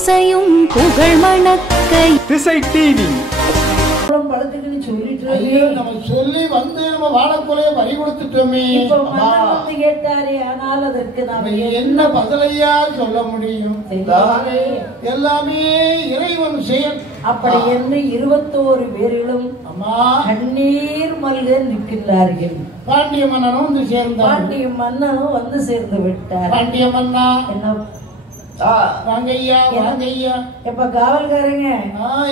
திசையும் புகழ் மணக்க திசை டிவி சொல்லி வந்து நம்ம வாழக்கொலையை பறி கொடுத்துட்டோமே. கேட்டாரே, ஆனால் அதற்கு நாம என்ன பதிலையா சொல்ல முடியும்? எல்லாமே இறைவன் செயல். அப்படி என்று 21 பேர்களும் கண்ணீர் மல்க நிற்கிறார்கள். பாண்டிய மன்னனும் வந்து சேர்ந்தார். பாண்டிய மன்னனும் வந்து சேர்ந்து விட்டார். பாண்டிய மன்னா என்ன வாங்கய்யா வாங்கய்யா. எப்ப காவல்காரங்க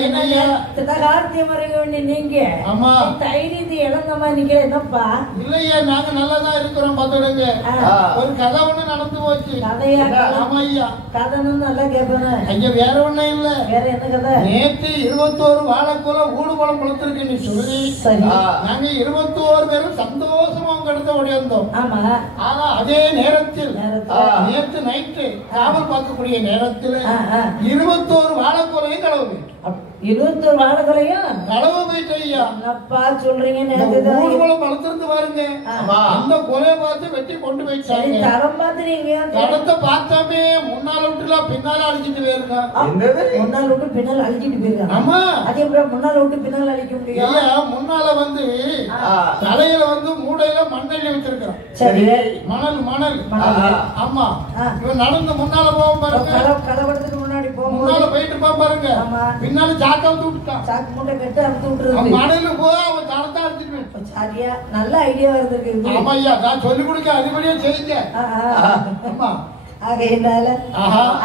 என்னய்யா கார்த்தியம் இருக்க வேண்டிய நீங்க ஆமா தைரியத்தை இழந்தமா நிக்கிற என்னப்பா? இல்லையா நாங்க நல்லாதான் இருக்கிறோம். பார்த்துடுங்க, ஒரு கதை ஒண்ணு நடந்து போச்சு. கதையா? ஆமா ஐயா, கதைன்னு நல்லா கேட்பேன் ஐயா. வேற ஒண்ணும் இல்ல. வேற என்ன கதை? நேற்று 21 வாழைக்குள்ள ஊடுபலம் பழுத்திருக்குன்னு சொல்லி நாங்க 21 பேரும் சந்தோஷமா அவங்க இடத்த ஓடி வந்தோம். ஆமா. ஆனா அதே நேரத்தில் நேற்று நைட்டு காவல் பார்க்கக்கூடிய நேரத்தில் 21 வாழைக்குலையும் களவு போயிட்டு. 21 வாழைக்குலையும் களவு போயிட்டு ஐயா. என்னப்பா சொல்றீங்க? ஊடுபலம் பழுத்திருந்து பாருங்க. அந்த கொலையை பார்த்து வெட்டி கொண்டு போயிட்டாங்க. தடம் பாத்துறீங்க? தடத்தை பார்த்தாமே முன்னால விட்டுல பின்னால அழிச்சிட்டு போயிருங்க. முன்னால விட்டு பின்னால் அழிச்சிட்டு போயிருக்காங்க. ஆமா. அதே முன்னால விட்டு பின்னால் அழிக்க முடியும். முன்னால வந்து தலையில வந்து மூடையில மண்ணெண்ணி வச்சிருக்கான். சரி. மணல் மணல். ஆமா. இவன் நடந்து முன்னால போவோம் பாருங்க. கலவரத்துக்கு முன்னாடி முன்னால போயிட்டு இருப்பான் பாருங்க. பின்னால சாக்க வந்து விட்டுட்டான். சாக்கு மூட்டை கட்டு அறுத்து விட்டுறது. மணல போ அவன் தடத்தை அடிச்சிட்டு போயிட்டான். சரியா? நல்ல ஐடியா இருந்திருக்கு. ஆமா ஐயா, நான் சொல்லி கொடுக்க அதுபடியே செய்யுங்க. ஆமா. ஆகையினால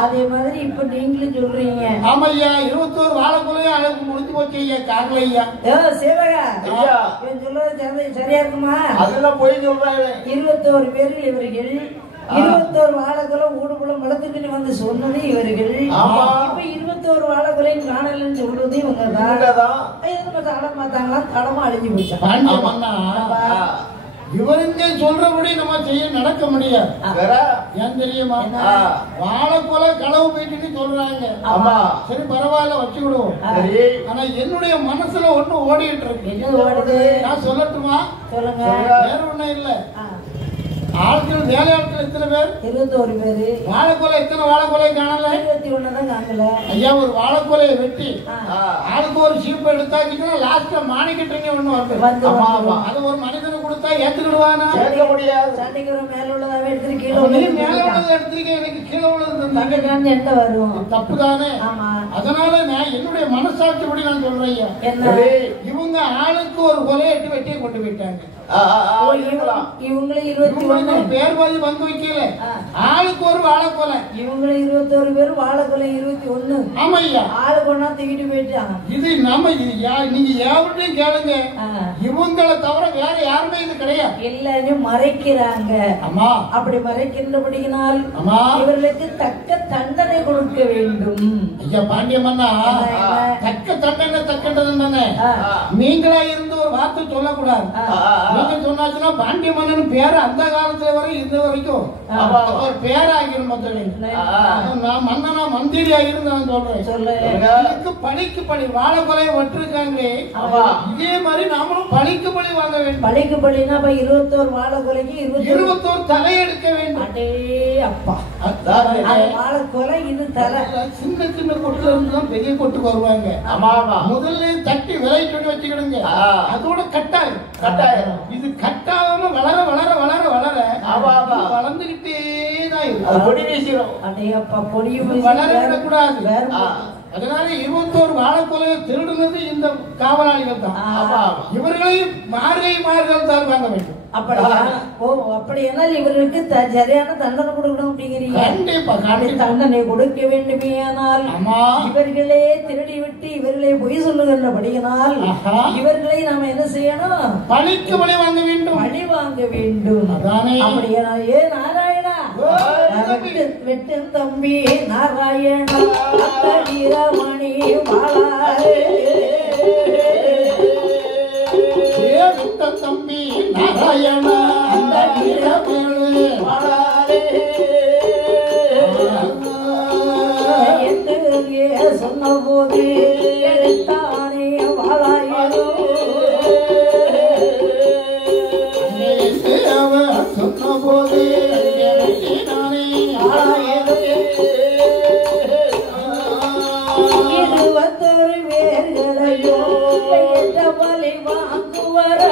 அதே மாதிரி இப்ப நீங்களும் சொல்றீங்க. ஆமா ஐயா, 21 வாழைக்குலையும் அழகு முடிஞ்சு போச்சு ஐயா. காக்கல ஐயா. சேவகா சொல்றது சரியா இருக்குமா? அதெல்லாம் போய் சொல்றாங்க. 21 பேர்கள் இவர்கள் 21 வாழைக்குள்ள ஊடுபுலம் வளர்த்துட்டு வந்து சொன்னது இவர்கள். இப்ப 21 வாழைக்குலையும் காணலன்னு சொல்றது இவங்க தான். தடம் பார்த்தாங்களா? தடமா அழிஞ்சு போச்சான். இவருங்க சொல்றபடி நம்ம செய்ய நடக்க முடியாது. ஏன் தெரியுமா? வாழைப்போல களவு போயிட்டு சொல்றாங்க. சரி பரவாயில்ல, வச்சு விடுவோம். ஆனா என்னுடைய மனசுல ஒண்ணு ஓடிட்டு இருக்கு. நான் சொல்லட்டுமா? சொல்லுங்க. வேற ஒண்ணும் இல்ல. ஆட்கள் வேலையாட்கள் எத்தனை பேர்? 21 பேரு. வாழைக்கொலை எத்தனை வாழைக்கொலை காணல? 21 தான் காணல. ஐயா, ஒரு வாழைக்கொலையை வெட்டி ஆளுக்கு ஒரு சீப்பை எடுத்தாக்கிட்டா லாஸ்ட்ல மாணிக்கிட்டீங்க ஒண்ணு வந்து அது ஒரு மனிதனுக்கு கொடுத்தா ஏத்துக்கிடுவானா? ஏற்க முடியாது. சண்டைக்கு மேல உள்ளதாவே எடுத்துட்டு கீழே மேல உள்ளதை எடுத்துருக்கேன், எனக்கு கீழே உள்ளது என்ன வரும்? தப்பு தானே. அதனால நான் என்னுடைய மனசாட்சிப்படி நான் சொல்றேன், இவங்க ஆளுக்கு ஒரு கொலையை எட்டு வெட்டியை கொண்டு போயிட்டாங்க. இவங்களும் 21 பேர் பாதி பங்கு வைக்கல. ஆளுக்கு ஒரு வாழைக்கொலை. இவங்களும் 21 பேர் வாழைக்கொலை 21. ஆமா ஐயா. ஆளு கொண்டா தூக்கிட்டு போயிட்டாங்க. இது நம்ம நீங்க யாருடையும் கேளுங்க, இவங்களை தவிர வேற யாருமே இது கிடையாது. எல்லாரும் மறைக்கிறாங்க. ஆமா. அப்படி மறைக்கின்றபடியினால் இவர்களுக்கு தக்க தண்டனை கொடுக்க வேண்டும். ஐயா பாண்டிய மன்னா, தக்க தண்டனை தக்கன்றது தானே. நீங்களா இருந்து ஒரு வார்த்தை சொல்லக்கூடாது. நீங்க சொன்னாச்சுன்னா பாண்டிய மன்னன் பேர அந்த காலத்துல வரை இந்த வரைக்கும் ஒரு பேராகிரும். நான் மன்னனா மந்திரியா இருந்து நான் சொல்றேன், பழிக்கு பழி. வாழைப்பழைய வட்டிருக்காங்களே, இதே மாதிரி நாமளும் பழிக்கு பழி வாங்க வேண்டும். பழிக்கு பழினா 21 வாழைக்கொலைக்கு 21 தலை எடுக்க வேண்டும். அடே அப்பா, வாழைக்கொலை இது தலை. சின்ன சின்ன கொட்டுல இருந்து தான் பெரிய கொட்டுக்கு வருவாங்க. முதல்ல தட்டி விலை சொல்லி வச்சுக்கிடுங்க, அதோட கட்டாயம். இது கட்டாம வளர வளர வளர வளர வளர்ந்துகிட்டே தான் பொடி வீசிடும். அடையப்பா, பொடியும் வளர விடக்கூடாது. அதனால 21 வாழைக்கொலையை திருடுனது இந்த காவலாளிகள் தான். இவர்களையும் மார்கள் தான் வாங்க வேண்டும். அப்படியானால் இவர்களுக்கு சரியான தண்டனை கொடுக்கணும் அப்படிங்கிறீங்க. கண்டிப்பா தண்டனை கொடுக்க வேண்டுமே. ஆனால் இவர்களே திருடி விட்டு இவர்களே பொய் சொல்லுகின்றபடியினால் இவர்களை நாம என்ன செய்யணும்? பழிக்கு பழி வாங்க வேண்டும். பழி வாங்க வேண்டும். அப்படியா? ஏ நாராயணா, வெட்டு தம்பி நாராயணா, வீரமணி வாழாரே. தம்பி நாராயணா, அந்த வீரமணி வாழாரே என்று சொன்ன போது தானே வாழாயோ. சொன்ன போது நானே வாழாயோ. பலி வாங்குவரா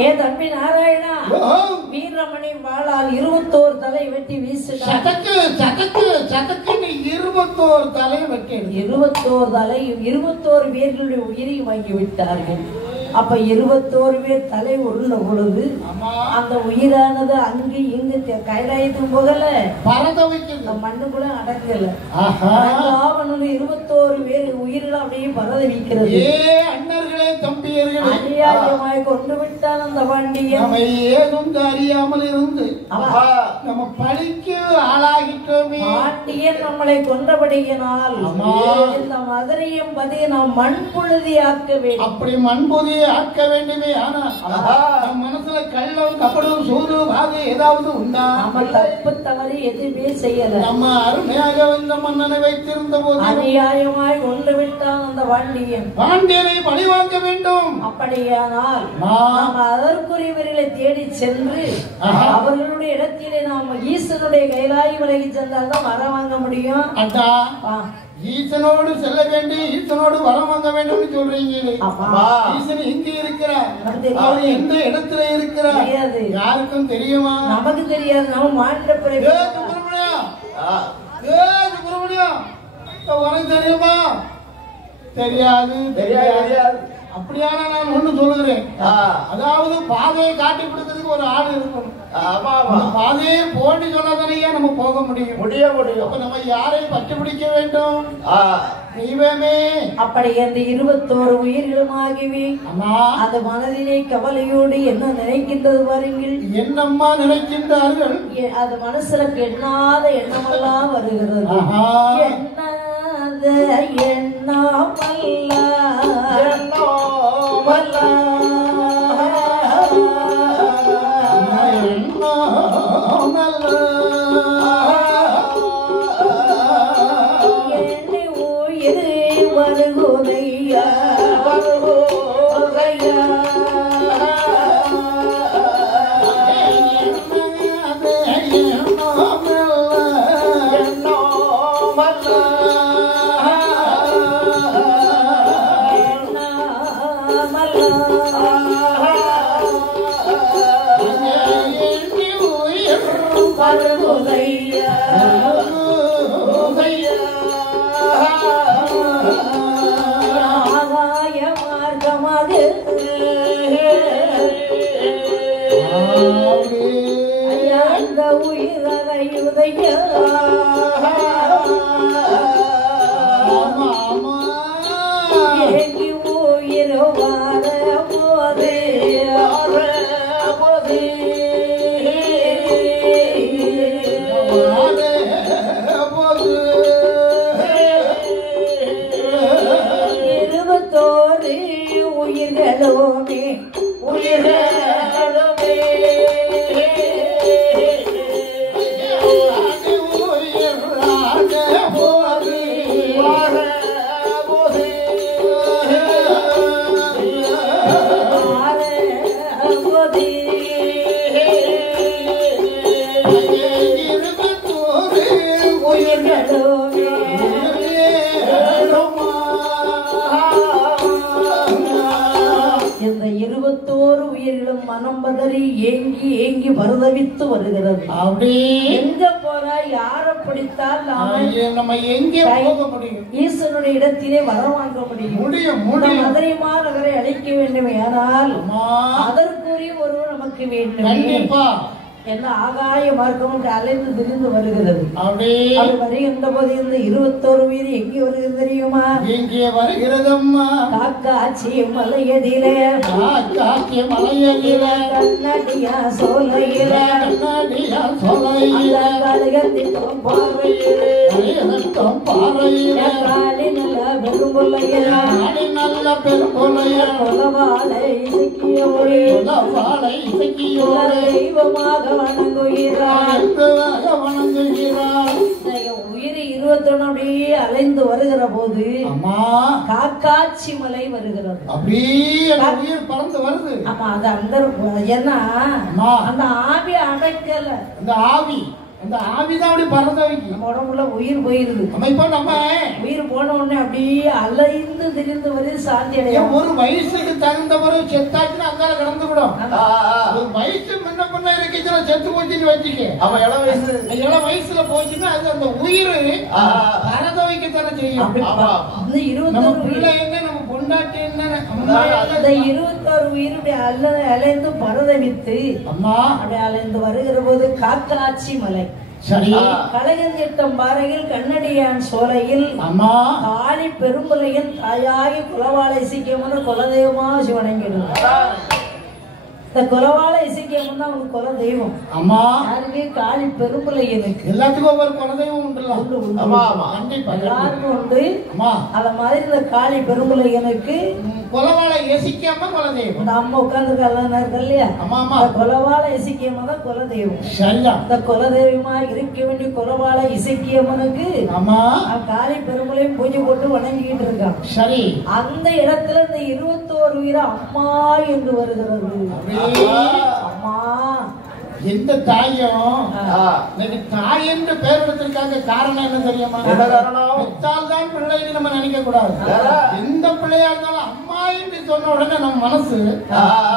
ஏ தம்பி நாராயணா வீரமணி வாளால் 21 தலை வெட்டி வீசினார். 21 தலை வெட்டி 21 தலை 21 பேர்களுடைய உயிரை வாங்கி விட்டார்கள். அப்ப 21 பேர் தலை உள்ள பொழுது அந்த உயிரானது அங்கு இங்கு கைலாயத்தும் போகல பரதவிக்கு மண்ணு கூட அடங்கல. 21 பேர் உயிரில் அப்படியே பரதவிக்கிறது. அண்ணர்களே தம்பியர்களே அநியாயமாய் கொண்டு விட்டான் அந்த பாண்டியன். நம்ம ஏதும் அறியாமல் இருந்து நம்ம பழிக்கு ஆளாகிட்டோமே. பாண்டியன் நம்மளை கொன்றபடியினால் இந்த மதுரையும் பதி நாம் மண்புழுதி ஆக்க வேண்டும். அப்படி மண்புழுதி ஆக்க வேண்டுமே. ஆனா நம் மனசுல கள்ளம் கப்படும் சூது வாது ஏதாவது உண்டா? நம்ம தப்பு தவறு எதுவுமே செய்யல. நம்ம அருமையாக வந்த மன்னனை வைத்திருந்த போது அநியாயமாய் கொண்டு விட்டான் அந்த பாண்டியன். பாண்டியனை பழிவாங்க வேண்டும். அப்படியானால் நாம் அதற்குரியவர்களை தேடி சென்று அவர்களுடைய இடத்திலே நாம் ஈசனுடைய கைலாய விலகி சென்றால் தான் வர வாங்க முடியும். அட்டா ஈசனோடு செல்ல வேண்டும், ஈசனோடு வரம் வாங்க வேண்டும் சொல்றீங்களே. ஈசன் எங்க இருக்கிறார்? அவர் எந்த இடத்துல இருக்கிறார் யாருக்கும் தெரியுமா? நமக்கு தெரியாது. நம்ம மாற்ற பிறகு சுப்பிரமணியம் உனக்கு தெரியுமா? தெரியாது தெரியாது. அப்படியான நான் ஒண்ணு சொல்லுகிறேன். அதாவது பாதையை காட்டி கொடுக்கிறதுக்கு ஒரு ஆள் இருக்கணும். பாதையை போட்டி சொன்னதனையே நம்ம போக முடியும். அப்ப நம்ம யாரை பற்றி பிடிக்க வேண்டும்? தெய்வமே. அப்படி அந்த 21 உயிர்களுமாகவே அந்த மனதிலே கவலையோடு என்ன நினைக்கின்றது பாருங்கள். என்னம்மா நினைக்கின்றார்கள்? அது மனசுல எண்ணாத எண்ணமெல்லாம் வருகிறது. எண்ணாத எண்ணமல்ல ஏங்கி பரிதவித்து வருகிறது. எங்க போறா யார பிடித்தால் நம்ம எங்கே போக முடியும்? ஈசனுடைய இடத்திலே வர வாங்க முடியும். மதுரை மாநகரை அழைக்க வேண்டும். ஆனால் அதற்குரிய ஒருவர் நமக்கு வேண்டும். என்ன ஆகாய மார்க்கம் அலைந்து திரிந்து வருகிறது. அது வருகின்ற போது இந்த 21 உயிர் எங்கே வருகிறது தெரியுமா? எங்கே வருகிறதம்மா? காக்காட்சி மலையதிலே கண்ணடியா சோலையில கழுகத்திட்டம் பாறையிலே காலி நல்ல பெரும்பொல்லைய குலவாளை இசைக்கியோடு தெய்வமாக வணங்குகிறார். உயிர் 21 அப்படியே அலைந்து வருகிற போது அம்மா காக்காட்சி மலை வருகிறது. அப்படியே உயிர் பறந்து வருது. ஆமா அது அந்த ஏன்னா அந்த ஆவி அடைக்கல, அந்த ஆவிதான் அப்படி பறந்து வைக்கும். நம்ம உடம்புல உயிர் போயிருது. இப்போ நம்ம உயிர் போன உடனே அப்படியே அலைந்து திரிந்து வருது, சாந்தி அடையும். ஒரு வயசுக்கு தகுந்த பிறகு செத்தாச்சுன்னா அங்கால கடந்து விடும். ஒரு வயசு முன்ன பின்ன இருக்குச்சுன்னா செத்து போச்சுன்னு வச்சுக்க. அவன் இள வயசுல போச்சுன்னா அது அந்த உயிர் பறந்து வைக்கத்தானே செய்யும். நம்ம பிள்ளை என்ன, நம்ம பொண்டாட்டி என்ன, 21 உயிர் அப்படி அலைந்து பரதவித்து அம்மா அப்படி அலைந்து வருகிற போது காக்காட்சி மலை. சரி, கலையந்திட்டம் பாறையில் கண்ணடியான் சோலையில் அம்மா காளி பெரும்புலையின் தாயாகி குலவாளை இசைக்கியமான குலதெய்வமா சிவனங்கிடுவார். இந்த குலவாளை இசைக்கியம் தான் அவங்க குல தெய்வம். அம்மா யாருக்கு? காளி பெரும்புலையனுக்கு. எல்லாத்துக்கும் ஒவ்வொரு குலதெய்வம் உண்டுல்ல. எல்லாருக்கும் உண்டு. அத மாதிரி இந்த காளி பெரும்புலையனுக்கு குலவாளை இசைக்கியமா குலதெய்வம். இந்த அம்மா உட்கார்ந்து இல்லையா, குலவாளை இசைக்கியமா தான் குலதெய்வம். இந்த குலதெய்வமா இருக்க வேண்டிய குலவாளை இசைக்கியம்மனுக்கு அம்மா காளி பெரும்புலையும் பூஜை போட்டு வணங்கிட்டு இருக்கான். சரி, அந்த இடத்துல இந்த 21 உயிரை அம்மா என்று வருகிறது. அம்மா எந்த தாயும் தாய் என்று பெயர் எடுத்திருக்காங்க. காரணம் என்ன தெரியுமா? பெற்றால் தான் பிள்ளைன்னு நம்ம நினைக்க கூடாது. எந்த பிள்ளையா இருந்தாலும் அம்மா என்று சொன்ன உடனே நம்ம மனசு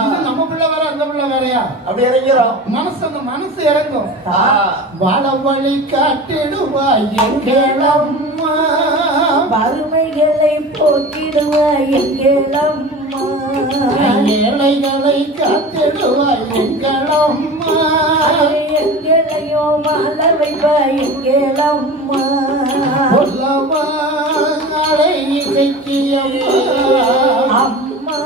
இது நம்ம பிள்ளை வேற அந்த பிள்ளை வேறையா அப்படி இறங்கிறோம். மனசு அந்த மனசு இறங்கும். வாழ வழி காட்டிடுவாய் எங்களம்மா, வறுமைகளை போக்கிடுவாய் எங்களம்மா, ஏழைகளை காத்திடுவாய் எங்களம்மா, எங்களையோ மால வைப்பாய் எங்களம்மா, புலவாளை இசைக்கியம்மா, அம்மா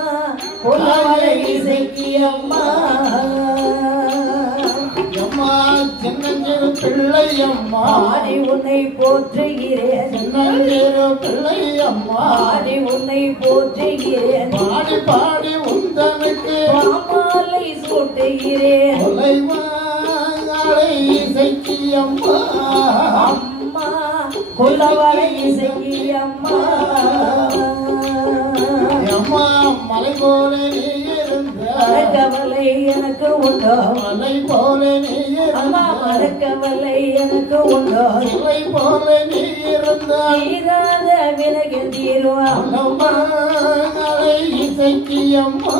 புலவாளை இசைக்கியம்மா, அம்மா சின்னஞ்சிறு பிள்ளையம்மா, ஆடி உன்னை போற்றுகிறேன், சின்னஞ்சிறு பிள்ளையம்மா, ஆடி உன்னை போற்றுகிறேன், பாடி பாடி உந்தனுக்கு மாலை சூட்டுகிறேன், புலவாளை இசைக்கியம்மா, அம்மா புலவாளை இசைக்கியம்மா, அம்மா மலை போல நீ இருந்த மறக்கவலை எனக்கு உண்டோ, மலை போல நீ அம்மா மறக்கவலை எனக்கு உண்டோ, சிலை போல நீ இருந்தால் தீராத விலகில் தீருவான், மலை இசைக்கியம்மா,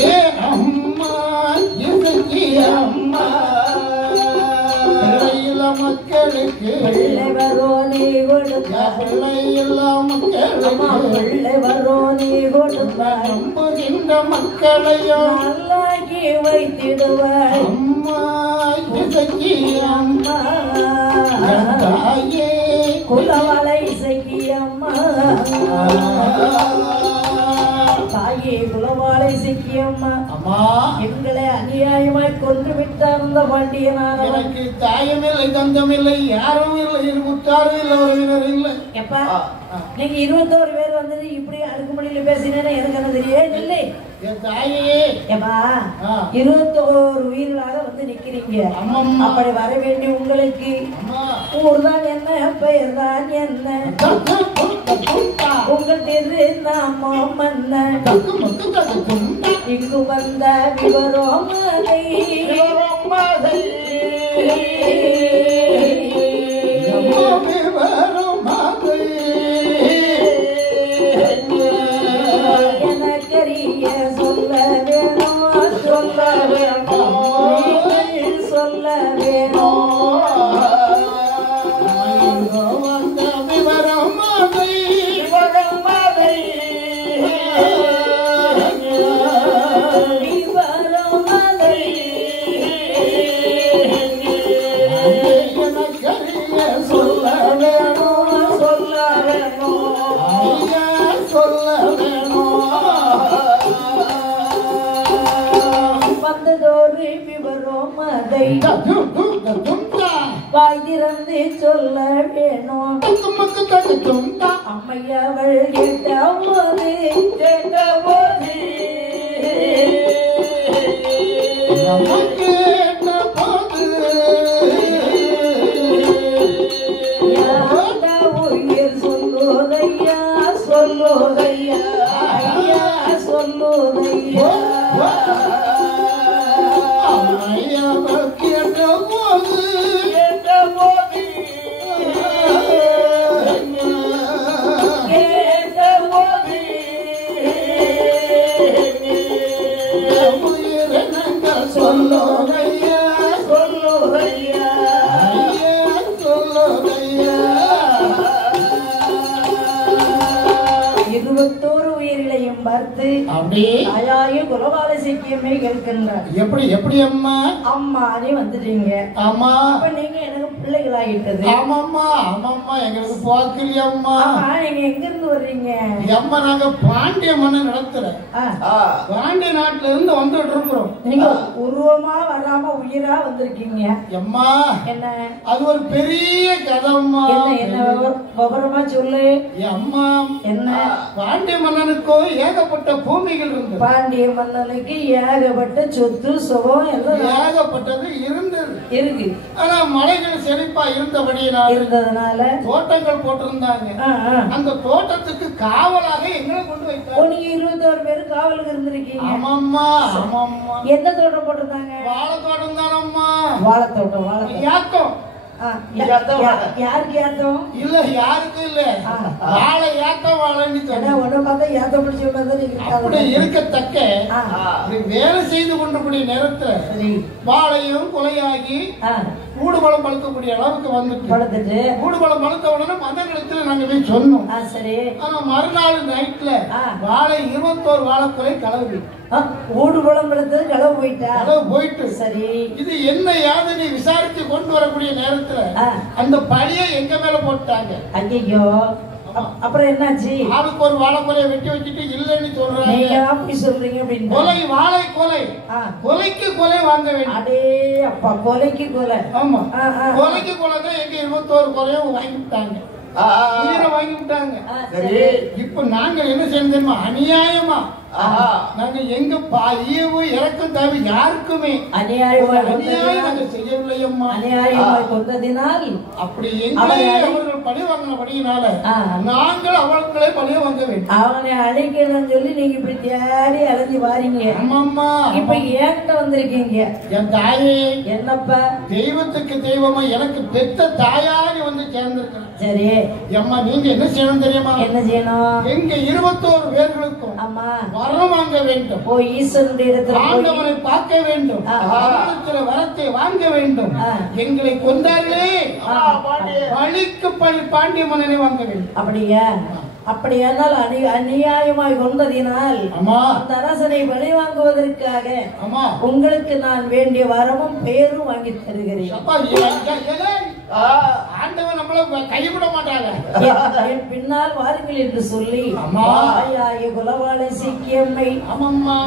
ஏ அம்மா இசைக்கியம்மா, பிள்ளையில மக்களுக்கு பிள்ளை வரோ நீ கொடுத்த, பிள்ளையில மக்களுக்கு பிள்ளை வரோ நீ கொடுத்த, நம்புகின்ற மக்களையும் நல்லாகி வைத்திடுவாய் அம்மா இசைக்கியம்மா, தாயே குலவாளை இசைக்கியம்மா, தாயே குலவாளை இசைக்கியம்மா, அம்மா எங்களை அநியாயமாய் கொன்று விட்டார் அந்த பாண்டியனார். எனக்கு தாயும் இல்லை, தந்தம் இல்லை, யாரும் இல்லை, உற்றாரும் இல்லை, உறவினர் இல்லை. எப்ப நீங்க 21 பேர் வந்து இப்படி அடுக்குமணியில பேசினேன்னு எனக்கு என்ன தெரியும் இல்லை. என் தாயே ஏமா 21 உயிர்களாக வந்து நிக்கிறீங்க. அப்படி வர வேண்டிய உங்களுக்கு ஊர் தான் என்ன, பெயர் தான் என்ன, உங்கள் திரு நாமம் என்ன, இங்கு வந்த விவரம் எனக்கரிய சொல்ல வேணும், சொல்ல வேணும், சொல்ல வேணும், வந்த விவரம் சொல்ல வேணும், சொல்ல வேணும், சொல்ல வேணும். வந்ததோரு விவரம் அதை வாய் திறந்து சொல்ல வேணும். அம்மையவள் கேட்ட போது இருவரையும் பார்த்து அப்படி தாயாயும் குலவாலை சிக்கியமே கேட்கின்றார். எப்படி எப்படி அம்மா? அம்மா நீ வந்துட்டீங்க. ஆமா. அப்ப நீங்க எனக்கு பிள்ளைகளாகிட்டது. ஆமாம்மா ஆமாம்மா எங்களுக்கு போக்கலையா அம்மா? நீங்க எங்க இருந்து வர்றீங்க? அம்மா நாங்க பாண்டிய மன்னன் நடத்துற பாண்டிய நாட்டுல இருந்து வந்துட்டு இருக்கிறோம். நீங்க உருவமா வராம உயிரா வந்திருக்கீங்க. அம்மா என்ன அது ஒரு பெரிய கதைம்மா. என்ன என்ன விவரமா சொல்லு. அம்மா என்ன பாண்டிய மன்னனுக்கோ ஏகப்பட்ட பூமிகள் இருந்தது. பாண்டிய மன்னனுக்கு ஏகப்பட்ட சொத்து சுகம் எல்லாம் ஏகப்பட்டது இருந்தது இருக்கு. ஆனா மலைகள் செழிப்பா இருந்ததுனால தோட்டங்கள் போட்டிருந்தாங்க. அந்த தோட்டத்துக்கு காவலாக எங்களை கொண்டு வைத்தாங்க. நீங்க 21 பேரு காவலுக்கு இருந்திருக்கீங்க. ஆமாம்மா ஆமாம்மா. எந்த தோட்டம் போட்டிருந்தாங்க? வாழை தோட்டம் தானம்மா. வாழைத்தோட்டம். வாழைத்தோட்டம் யாத்தம் யாருக்கு ஏத்தம் இல்ல யாருக்கும் இல்ல. வாழை ஏத்தம் வாழைன்னு ஒண்ணு பார்த்தா ஏத்தம் பிடிச்ச அப்படி இருக்கத்தக்க வேலை செய்து கொண்டக்கூடிய நேரத்துல வாழையும் கொலையாகி கூடுபலம் பழுக்கக்கூடிய அளவுக்கு வந்துட்டு கூடுபலம் பழுத்த உடனே மன்னனிடத்துல நாங்க போய் சொன்னோம். சரி. ஆனா மறுநாள் நைட்ல வாழை 21 வாழைக்குலை களவு ஊடுபலம் பழுத்தது களவு போயிட்டு. சரி. இது என்ன யாதுன்னு விசாரிச்சு கொண்டு வரக்கூடிய நேரத்துல அந்த பழியை எங்க மேல போட்டாங்க. ஐயோ அப்புறம் என்னாச்சு? ஆளுக்கு ஒரு வாழைக்குலையை வெட்டி வச்சுட்டு இல்லன்னு சொல்றீங்க. கொலை வாழை கொலை கொலைக்கு கொலை வாங்க வேண்டும். அடே அப்பா கொலைக்கு கொலை. ஆமா கொலைக்கு கொலை தான் எங்க 21 கொலையும் வாங்கி விட்டாங்க. உயிரை வாங்கி விட்டாங்க. இப்ப நாங்க என்ன செய்யணுமா? அநியாயமா நாங்க எங்க ஈவு இறக்கம் தேவை யாருக்குமே அநியாயம் நாங்க செய்யவில்லையம்மா. அநியாயமாய் கொண்டதினால் அப்படி அவர்கள் பழி வாங்கினபடியினால நாங்கள் அவர்களை பழிய வாங்க வேண்டும். அவனை அழைக்கணும்னு சொல்லி நீங்க இப்படி தேடி அலைஞ்சு வாரீங்க. ஆமாம்மா. இப்ப ஏன்கிட்ட வந்திருக்கீங்க. என் தாயே என்னப்பா? தெய்வத்துக்கு தெய்வமா எனக்கு பெத்த தாயாரி வந்து சேர்ந்திருக்கிறேன். சரி அம்மா நீங்க என்ன செய்யணும் தெரியுமா? என்ன செய்யணும்? எங்க 21 பேர்களுக்கும் ஆமா வரம் வாங்க வேண்டும். ஈஸ்வரனுடைய இடத்துல ஆண்டவனை பார்க்க வேண்டும். வரத்தை வாங்க வேண்டும். எங்களை கொண்டார்களே பழிக்கு பழி பாண்டிய மன்னனை வாங்க வேண்டும். அப்படியா? அப்படியானால் அநியாயமாய் கொண்டதினால் அந்த அரசனை பழி வாங்குவதற்காக உங்களுக்கு நான் வேண்டிய வரமும் பேரும் வாங்கி தருகிறேன். ஆண்டவன் நம்மள கைவிட மாட்டாங்க. என் பின்னால் வாருங்கள் என்று சொல்லி குலவாளை சீக்கியம்மை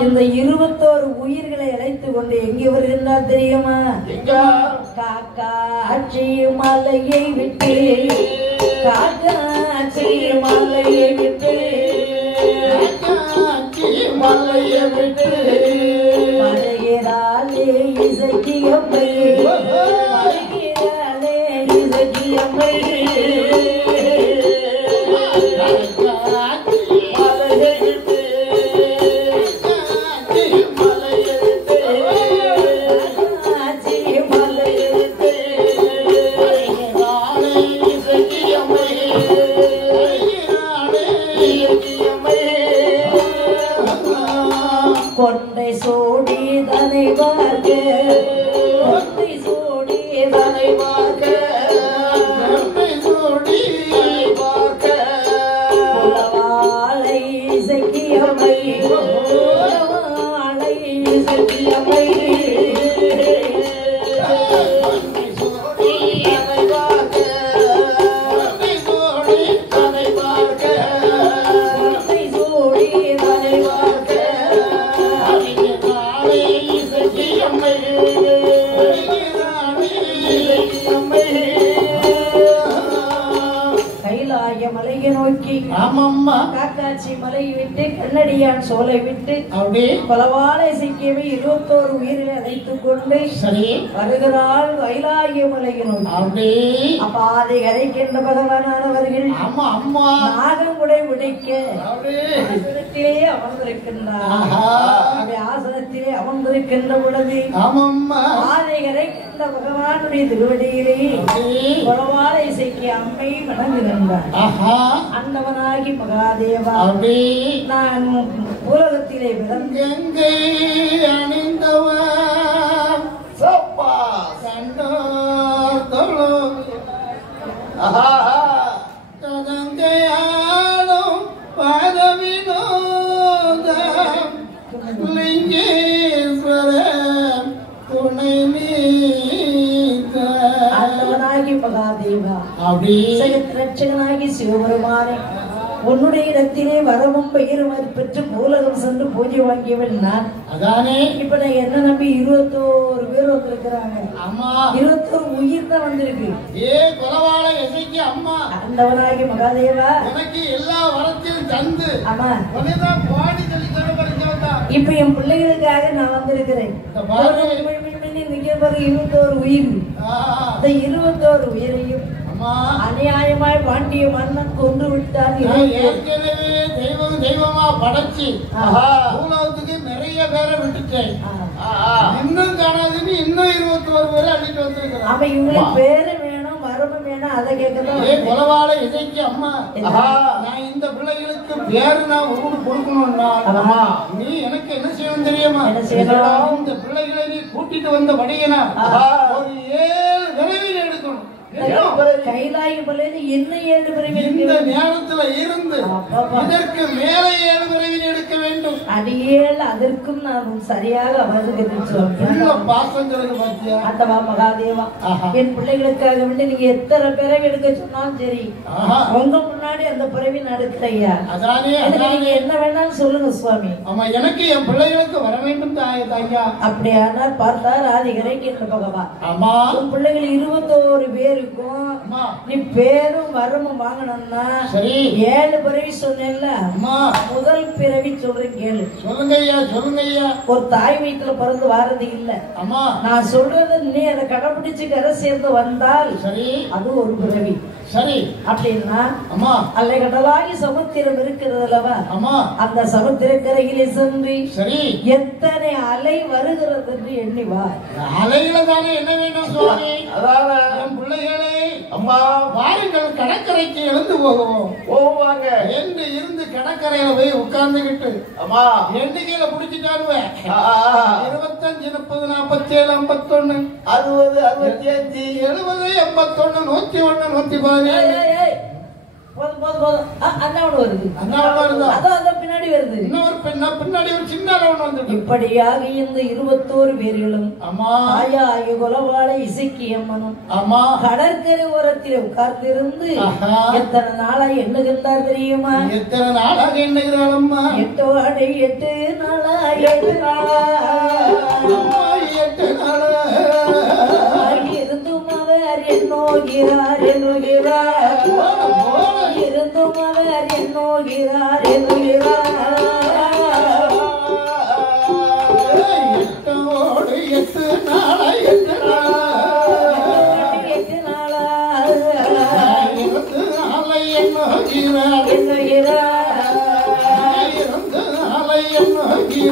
இந்த 21 உயிர்களை அழைத்து கொண்டு எங்கே வருகின்றார் தெரியுமா? காக்காட்சி மலையை விட்டு காக்காட்சி மலையை விட்டு மலையை விட்டு மலையிறாலே இசைக்கியம்மை கொண்டை சோடி தனை பார்க்க கொண்டை சோடி தனை பார்க்க கொண்டை சோடி பார்க்க குலவாளை இசைக்கியம்மை குலவாளை இசைக்கியம்மை நோக்கி காக்காட்சி மலையை விட்டு கண்ணடியான் சோலை விட்டு பலவாளை சிக்கியவை 21 உயிரில் அழைத்துக் கொண்டு வருகிறாள் கைலாய மலையை நோக்கி. அப்ப அதை கரைக்கின்ற பகவானவர்கள் நாகங்குடை உடைக்க ஆசனத்திலே அமர்ந்திருக்கின்றார். ஆசனத்திலே அமர்ந்திருக்கின்ற பொழுது அதை கரைக்கின்ற பகவானுடைய திருவடியிலே பலவாளை சிக்கிய அம்மை வணங்குகின்றார். அன்னவனாகி மகாதேவா நான் உலகத்திலே விளங்கை அணிந்தவன் கதங்கையாலும் பதவினோ பண்ணுங்க. லிங்கேஸ்வர துணை நீத்த ஆண்டவனாகி மகாதேவா அப்படி ரட்சகனாகி சிவபெருமானே, உன்னுடைய இடத்திலே வரவும் பெயரும் பெற்று பூலகம் சென்று பூஜை வாங்கியவன் நான். அதானே இப்ப நான் என்ன நம்பி 21 பேர் வந்திருக்கிறாங்க. அம்மா 21 உயிர் தான் வந்திருக்கு. ஏ கொலவாள இசைக்கு அம்மா ஆண்டவனாகி மகாதேவா எனக்கு எல்லா வரத்தையும் தந்து ஆமா உன்னைதான் பாடி சொல்லி தர பறிச்சவதா. இப்ப என் பிள்ளைகளுக்காக நான் வந்திருக்கிறேன். இந்த பாரு. நிக்க பாரு 21 உயிர். இந்த 21 உயிரையும் அம்மா அநியாயமாய் பாண்டிய மன்னன் கொன்று விட்டான். நான் ஏற்கனவே தெய்வமா படைச்சு பூலோகத்துக்கு நிறைய பேரை விட்டுட்டேன். இன்னும் காணாதுன்னு இன்னும் 21 பேரை அடிச்சு வந்திருக்கிறேன். அவன் இவங்களுக்கு பேரு வேணும் வரணும் வேணும் அதை கேட்கதான். ஏ கொலவாள இசைக்கு அம்மா நான் இந்த பிள்ளைகளுக்கு பேரு நான் உருடு கொடுக்கணும்னா நீ எனக்கு என்ன செய்யணும் தெரியுமா? என்ன செய்யணும்? இந்த பிள்ளைகளை நீ கூட்டிட்டு வந்த படியனா ஒரு 7 விரைவில் எடுக்கணும். கைலாய பிள்ளைன்னு என்ன 7 பிறவி இந்த நேரத்துல இருந்து இதற்கு மேலே 7 விரைவில் எடுக்க வேண்டும். அடியேல் அதற்கும் நான் சரியாக அவர்களுக்கு பாசங்களுக்கு பாத்தியா ஆண்டவா மகாதேவா, என் பிள்ளைகளுக்காக வேண்டி நீங்க எத்தனை பிறவி எடுக்க சொன்னாலும் சரி உங்க முன்னாடி அந்த பிறவி நடக்கிறையா. நீங்க என்ன வேணாலும் சொல்லுங்க சுவாமி. ஆமா எனக்கு என் பிள்ளைகளுக்கு வர வேண்டும் தாயா. அப்படியானா பார்த்தா ராதிகரை கேட்ட பகவான். ஆமா உன் பிள்ளைகள் 21 பேருக்கும் நீ பேரும் வரமும் வாங்கணும்னா 7 பிறவி சொன்னேன்ல. முதல் பிறவி சொல்றேன் கேளு. சொல்லுங்க ஐயா சொல்லுங்க ஐயா. ஒரு தாய் வீட்டுல பிறந்து வாரது இல்ல. ஆமா நான் சொல்றது நீ அதை கடைபிடிச்சு கரை சேர்ந்து வந்தால் சரி அது ஒரு பிறவி. சரி அப்படின்னா அம்மா அல்லை கடலாகி சமுத்திரம் இருக்கிறது அல்லவா? ஆமா அந்த சமுத்திரக்கரையிலே சென்று சரி எத்தனை அலை வருகிறது என்று எண்ணிவா. அலையில தானே என்ன வேண்டும் சுவாமி? என் பிள்ளைகளே அம்மா வாருங்கள் கடற்கரைக்கு எழுந்து போவாங்க என்று இருந்து கடற்கரையில போய் உட்கார்ந்துகிட்டு அம்மா எண்ணிக்கையில புடிச்சுட்டாருவேன். 25 30 47 51 60 65 70 81 101 110 பின்னாடி வருது. பின்னாடி ஒரு சின்ன இப்படியாக இந்த 21 பேர்களும் ஆயா குலவாள இசைக்கு அம்மனும் கடற்கரை ஓரத்தில் உட்கார்ந்திருந்து எத்தனை நாளா எண்ணுகின்றார் தெரியுமா? எத்தனை நாளாக எண்ணுகிறாளம்மா? 8 நாளா 8 நாளா இருந்தும் அவர் எண்ணோகிறார் எண்ணுகிறார் இருந்தும் அவர் எண்ணோகிறார் எண்ணுகிறார் 8 நாளா 8 நாளா 8 நாளா இருந்து நாளை எண்ணுகிறார் எண்ணுகிறார் இருந்து நாளை எண்ணுகிறார்.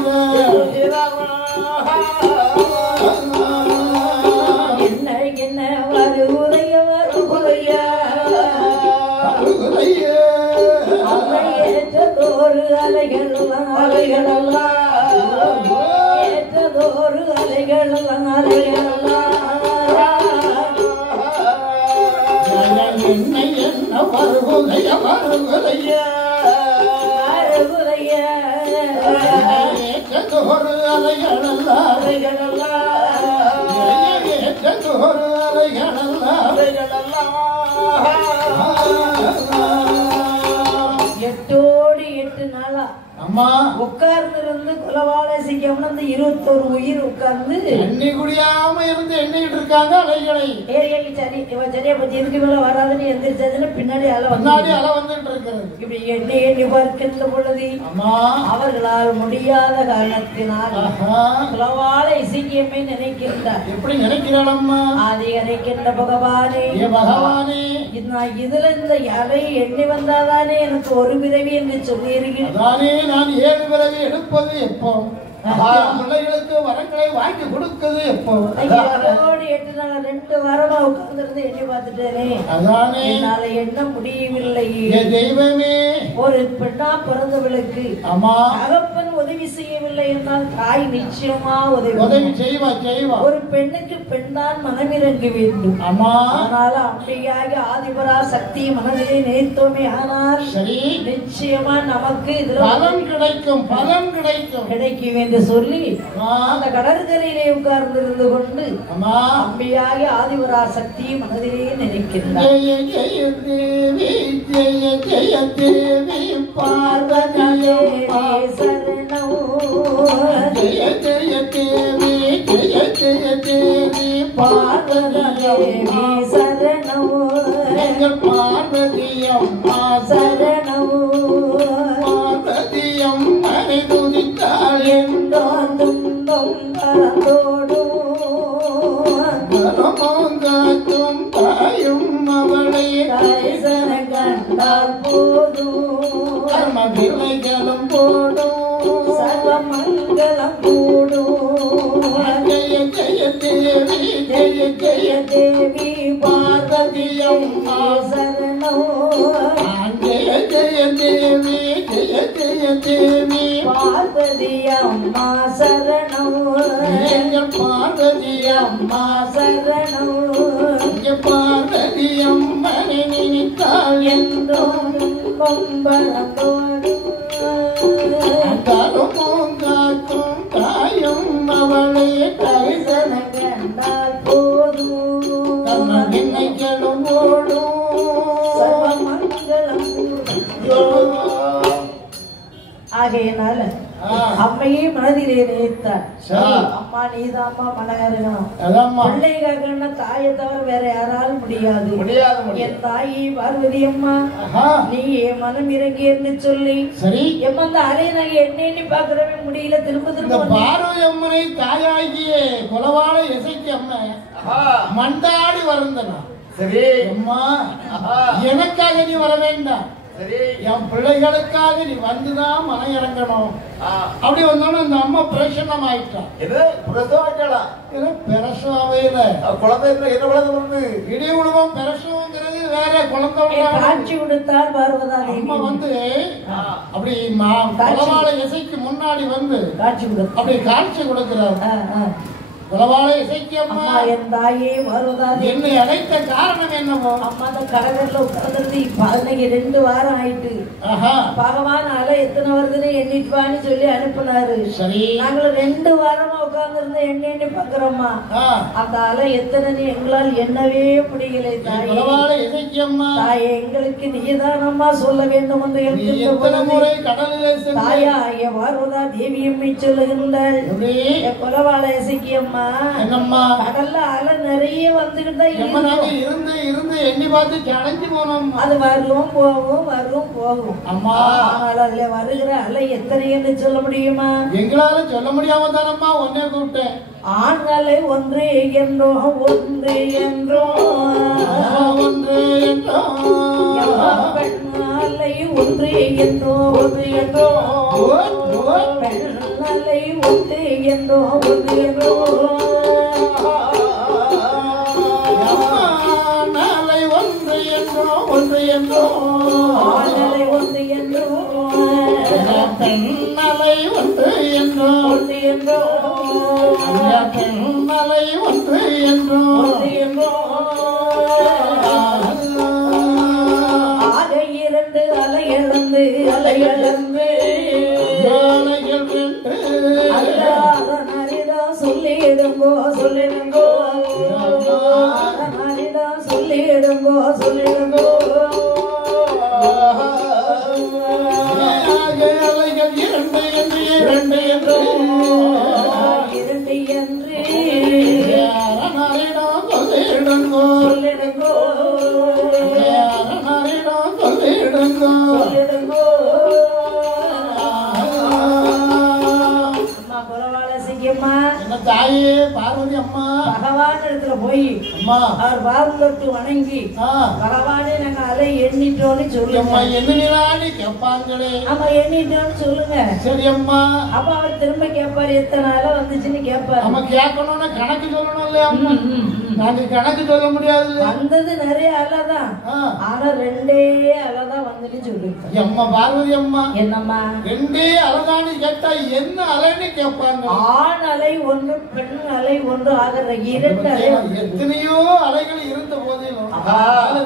என்ன வருகுதைய ஏற்றதோரு அலைகளெல்லாம் ஏற்றதோரு அலைகளெல்லாம் என்ன வருகுதைய ஏற்றதோரு அலைகளெல்லாம் ஏற்றதோரு அலைகளெல்லாம் 8 நாளா அம்மா உட்கார்ந்து இருந்து குலவாள சிக்கம்னு அந்த 21 உயிர் உட்கார்ந்து எண்ணி குடியாம இருந்து எண்ணிட்டு இருக்காங்க அலைகளை. சரி இவன் சரியா பத்தி இதுக்கு மேல வராதுன்னு எந்திரிச்சதுன்னு பின்னாடி அலை வந்துட்டு இருக்கிறது. இப்படி எண்ணி எண்ணி பார்க்கின்ற பொழுது அவர்களால் முடியாத காரணத்தினால் குலவாள இசைக்கியமை நினைக்கின்றார். எப்படி நினைக்கிறாளம்மா? அதை நினைக்கின்ற பகவானே பகவானே நான் இதுல இந்த அலை எண்ணி வந்தாதானே எனக்கு ஒரு பிறவி என்று சொல்லியிருக்கிறேன். நான் 7 பிறவி எடுப்பது எப்போ? பிள்ளைகளுக்கு வரங்களை வாங்கி கொடுக்கிறது எப்போ? 8 நாள் 2 வாரமா உட்கார்ந்து எண்ணி பார்த்துட்டேனே, என்னால எண்ண முடியவில்லை. தெய்வமே ஒரு பெண்ணா பிறந்தவளுக்கு தகப்பன் உதவி செய்யவில்லை என்றால் தாய் நிச்சயமா உதவி செய்வா. ஒரு பெண்ணுக்கு பெண் தான் மனமிறங்க வேண்டும். ஆனால் அம்பிகையாக ஆதிபரா சக்தி மனதிலே நினைத்தோமே ஆனால் சரி நிச்சயமா நமக்கு இதுல பலன் கிடைக்கும் என்று சொல்லி அந்த கடற்கரையிலே உட்கார்ந்து இருந்து கொண்டு அம்பியாக ஆதிபரா சக்தி மனதிலே நினைக்கின்றார். ஜெய ஜெய தேவி ஜெய ஜெய தேவி பார்வதி சரணம். ஜெய ஜெய தேவி ஜெய ஜெய தேவி பார்வதி சரணம். எங்கள் பார்வதி அம்மா சரணம். பார்வதி அம்மனை துதித்தாள் என்றோ துன்பம் பறந்தோடும் கரமாங்காற்றும் தாயும் அவளை தரிசனம் கண்டால் போதும் கர்ம விலைகளும் போடும் சர்வமங்கலம் கூடும். ஜெய ஜெய தேவி ஜெய ஜெய தேவி பார்வதி அம்மா சரணம். ஜெய ஜெய தேவி ஜெய ஜெய தேவி பார்வதி அம்மா சரணம். எங்கள் பார்வதி அம்மா சரணம். பார்வதி அம்மனை நினைத்தாள் என்றும் கொம்பரத்தோடும் கருமும் காக்கும் தாயும் அவளை தரிசனம் கண்டால் போதும் கர்மவினைகளும் ஓடும் சர்வமங்கலம் கூடும். ஆகையினால அம்மையே மனதிலே நினைத்தார். அம்மா நீதாம்மா மனகரணும். பிள்ளைகாக தாயை தவிர வேற யாராலும் முடியாது. என் தாயி பார்வதி அம்மா நீ என் மனம் இறங்கியன்னு சொல்லி சரி எம்ம அந்த அலையனாக என்னன்னு பாக்குறவே முடியல. திரும்ப பார்வதி அம்மனை தாயாகிய குலவாள இசைக்கு அம்மா மண்டாடி வருந்தனா. சரி அம்மா எனக்காக நீ வர வேண்டாம், என் பிள்ளைகளுக்காக நீ வந்துதான் மனம் இறங்கணும். அப்படி வந்தோன்னு அந்த அம்மா பிரசன்னம் ஆயிட்டான். பெரசவாவே குழந்தை என்ன குழந்தை வந்து இடி உணவம் பெரசவங்கிறது வேற குழந்தை காட்சி கொடுத்தால் வருவதாக அம்மா வந்து அப்படி குலவாள இசைக்கு முன்னாடி வந்து காட்சி கொடுத்து அப்படி காட்சி கொடுக்கிறார். குலவாள இசைக்கு அம்மா என் தாயே வருவதாக என்னை அழைத்த காரணம் என்னவோ அம்மா அந்த கடற்கரையில உட்கார்ந்து இன்னைக்கு 2 வாரம் ஆயிட்டு பகவான் அலை எத்தனை வருதுன்னு எண்ணிட்டுவான்னு சொல்லி அனுப்புனாரு. சரி நாங்களும் 2 வாரமா உட்கார்ந்து இருந்த எண்ணி பாக்குறோம்மா. அந்த அலை எத்தனை எங்களால் எண்ணவே முடியலை. தாயே இசைக்கு அம்மா தாயே எங்களுக்கு நீதானம்மா சொல்ல வேண்டும் என்று கடலிலே தாயா வருவதா தேவியம்மை சொல்லுகின்றாள். குலவாள இசைக்கு அம்மா என்னம்மா கடல்ல அலை நிறைய வந்துகிட்டா இருந்து இருந்து எண்ணி பார்த்து கடைஞ்சு போனோம். அது வரும் போகும் வரும் போகும் அம்மா. ஆனால் அதுல வருகிற அலை எத்தனைன்னு சொல்ல முடியுமா? எங்களால சொல்ல முடியாம தானம்மா ஒன்னே கூப்பிட்டேன். ஆண்களை ஒன்று என்றோ ஒன்று என்றோ ஒன்று என்றோ பெண்ணாலை ஒன்று என்றோ ஒன்று என்றோ பெண்ணாலை ஒன்று என்றோ ஒன்று என்றோ நாளை ஒன்று என்றோ ஒன்று என்றோ ஆண்களை ஒன்று என்றோ பெண்ணலை ஒன்று என்றோ ஒன்று என்றோ பெண்ணலை ஒன்று என்றோ ஒன்று என்றோ ஆக 2 அலை இழந்து அலை இழந்து சொல்லிடுங்கோ சொல்லிடுங்கோ சொல்லிடுங்கோ சொல்லிடுங்கோ இரண்டு என்று சொல்லிடுங்கோ சொல்லிடுங்கோ சொல்லிடுங்கோ. அம்மா குலவாள சிங்கம்மா என்ன தாயே பார்வதி அம்மா பகவான் இடத்துல போய் அம்மா அவர் பாதம் தொட்டு வணங்கி பகவானே நாங்க அலை எண்ணிட்டோன்னு சொல்லுங்க. என்னன்னு கேட்பாங்களே. ஆமா எண்ணிட்டோன்னு சொல்லுங்க. சரி அம்மா. அப்ப அவர் திரும்ப கேட்பாரு எத்தனை அலை வந்துச்சுன்னு கேட்பாரு. நம்ம கேட்கணும்னா கணக்கு சொல்லணும் இல்லையா? நாங்க கணக்கு சொல்ல முடியாது. வந்தது நிறைய அலைதான், ஆனா ரெண்டே அலைதான் வந்துட்டு சொல்லிருக்கோம். அம்மா பார்வதி அம்மா என்னம்மா ரெண்டே அலைதான்னு கேட்டா என்ன அலைன்னு கேட்பாங்க. ஆண் அலை ஒன்று, பெண் அலை ஒன்று ஆகிற 2 அலை. எத்தனையோ அலைகள் இருந்த போதிலும்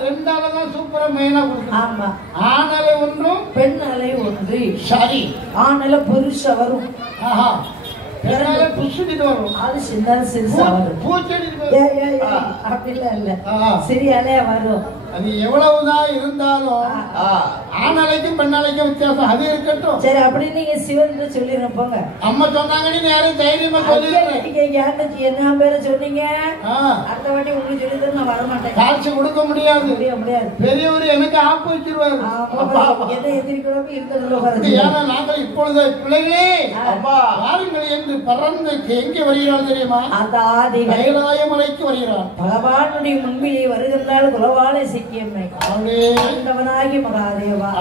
ரெண்டு அலைதான் சூப்பரா மெயினா கொடுக்கும். ஆமா, ஆண் அலை ஒன்றும் பெண் அலை ஒன்று. சரி, ஆண் அலை பெருசா வரும், புடிச்சுட்டு வரும். அது சின்ன சிறுசா வரும். அப்படிலாம் இல்ல, சிறிய அலையா வரும். அது எவ்வளவுதான் இருந்தாலும் ஆண் அலைக்கும் பெண் அலைக்கும் வித்தியாசம் அது இருக்கட்டும். சரி, அப்படி நீங்க சிவன் சொல்லிடுங்க போங்க. அம்மா சொன்னாங்கன்னு யாரும் தைரியமா சொல்லிடுறேன். என்ன பேரை சொன்னீங்க? அடுத்த வாட்டி உங்களுக்கு சொல்லி நான் வர மாட்டேன். காட்சி கொடுக்க முடியாது, முடியாது. பெரியவர் எனக்கு ஆப்பு வச்சிருவாரு. என்ன எதிர்க்கிறோம் இருக்கிறது. ஏன்னா நாங்கள் இப்பொழுது பிள்ளைகளே வாருங்கள் என்று பறந்து எங்கே வருகிறாள் தெரியுமா? அந்த ஆதி கைலாய மலைக்கு வருகிறான். பகவானுடைய முன்பிலே வருகின்றால் குலவாளை சிக்கியம்மை ஆண்டவனாகி மகாதேவா.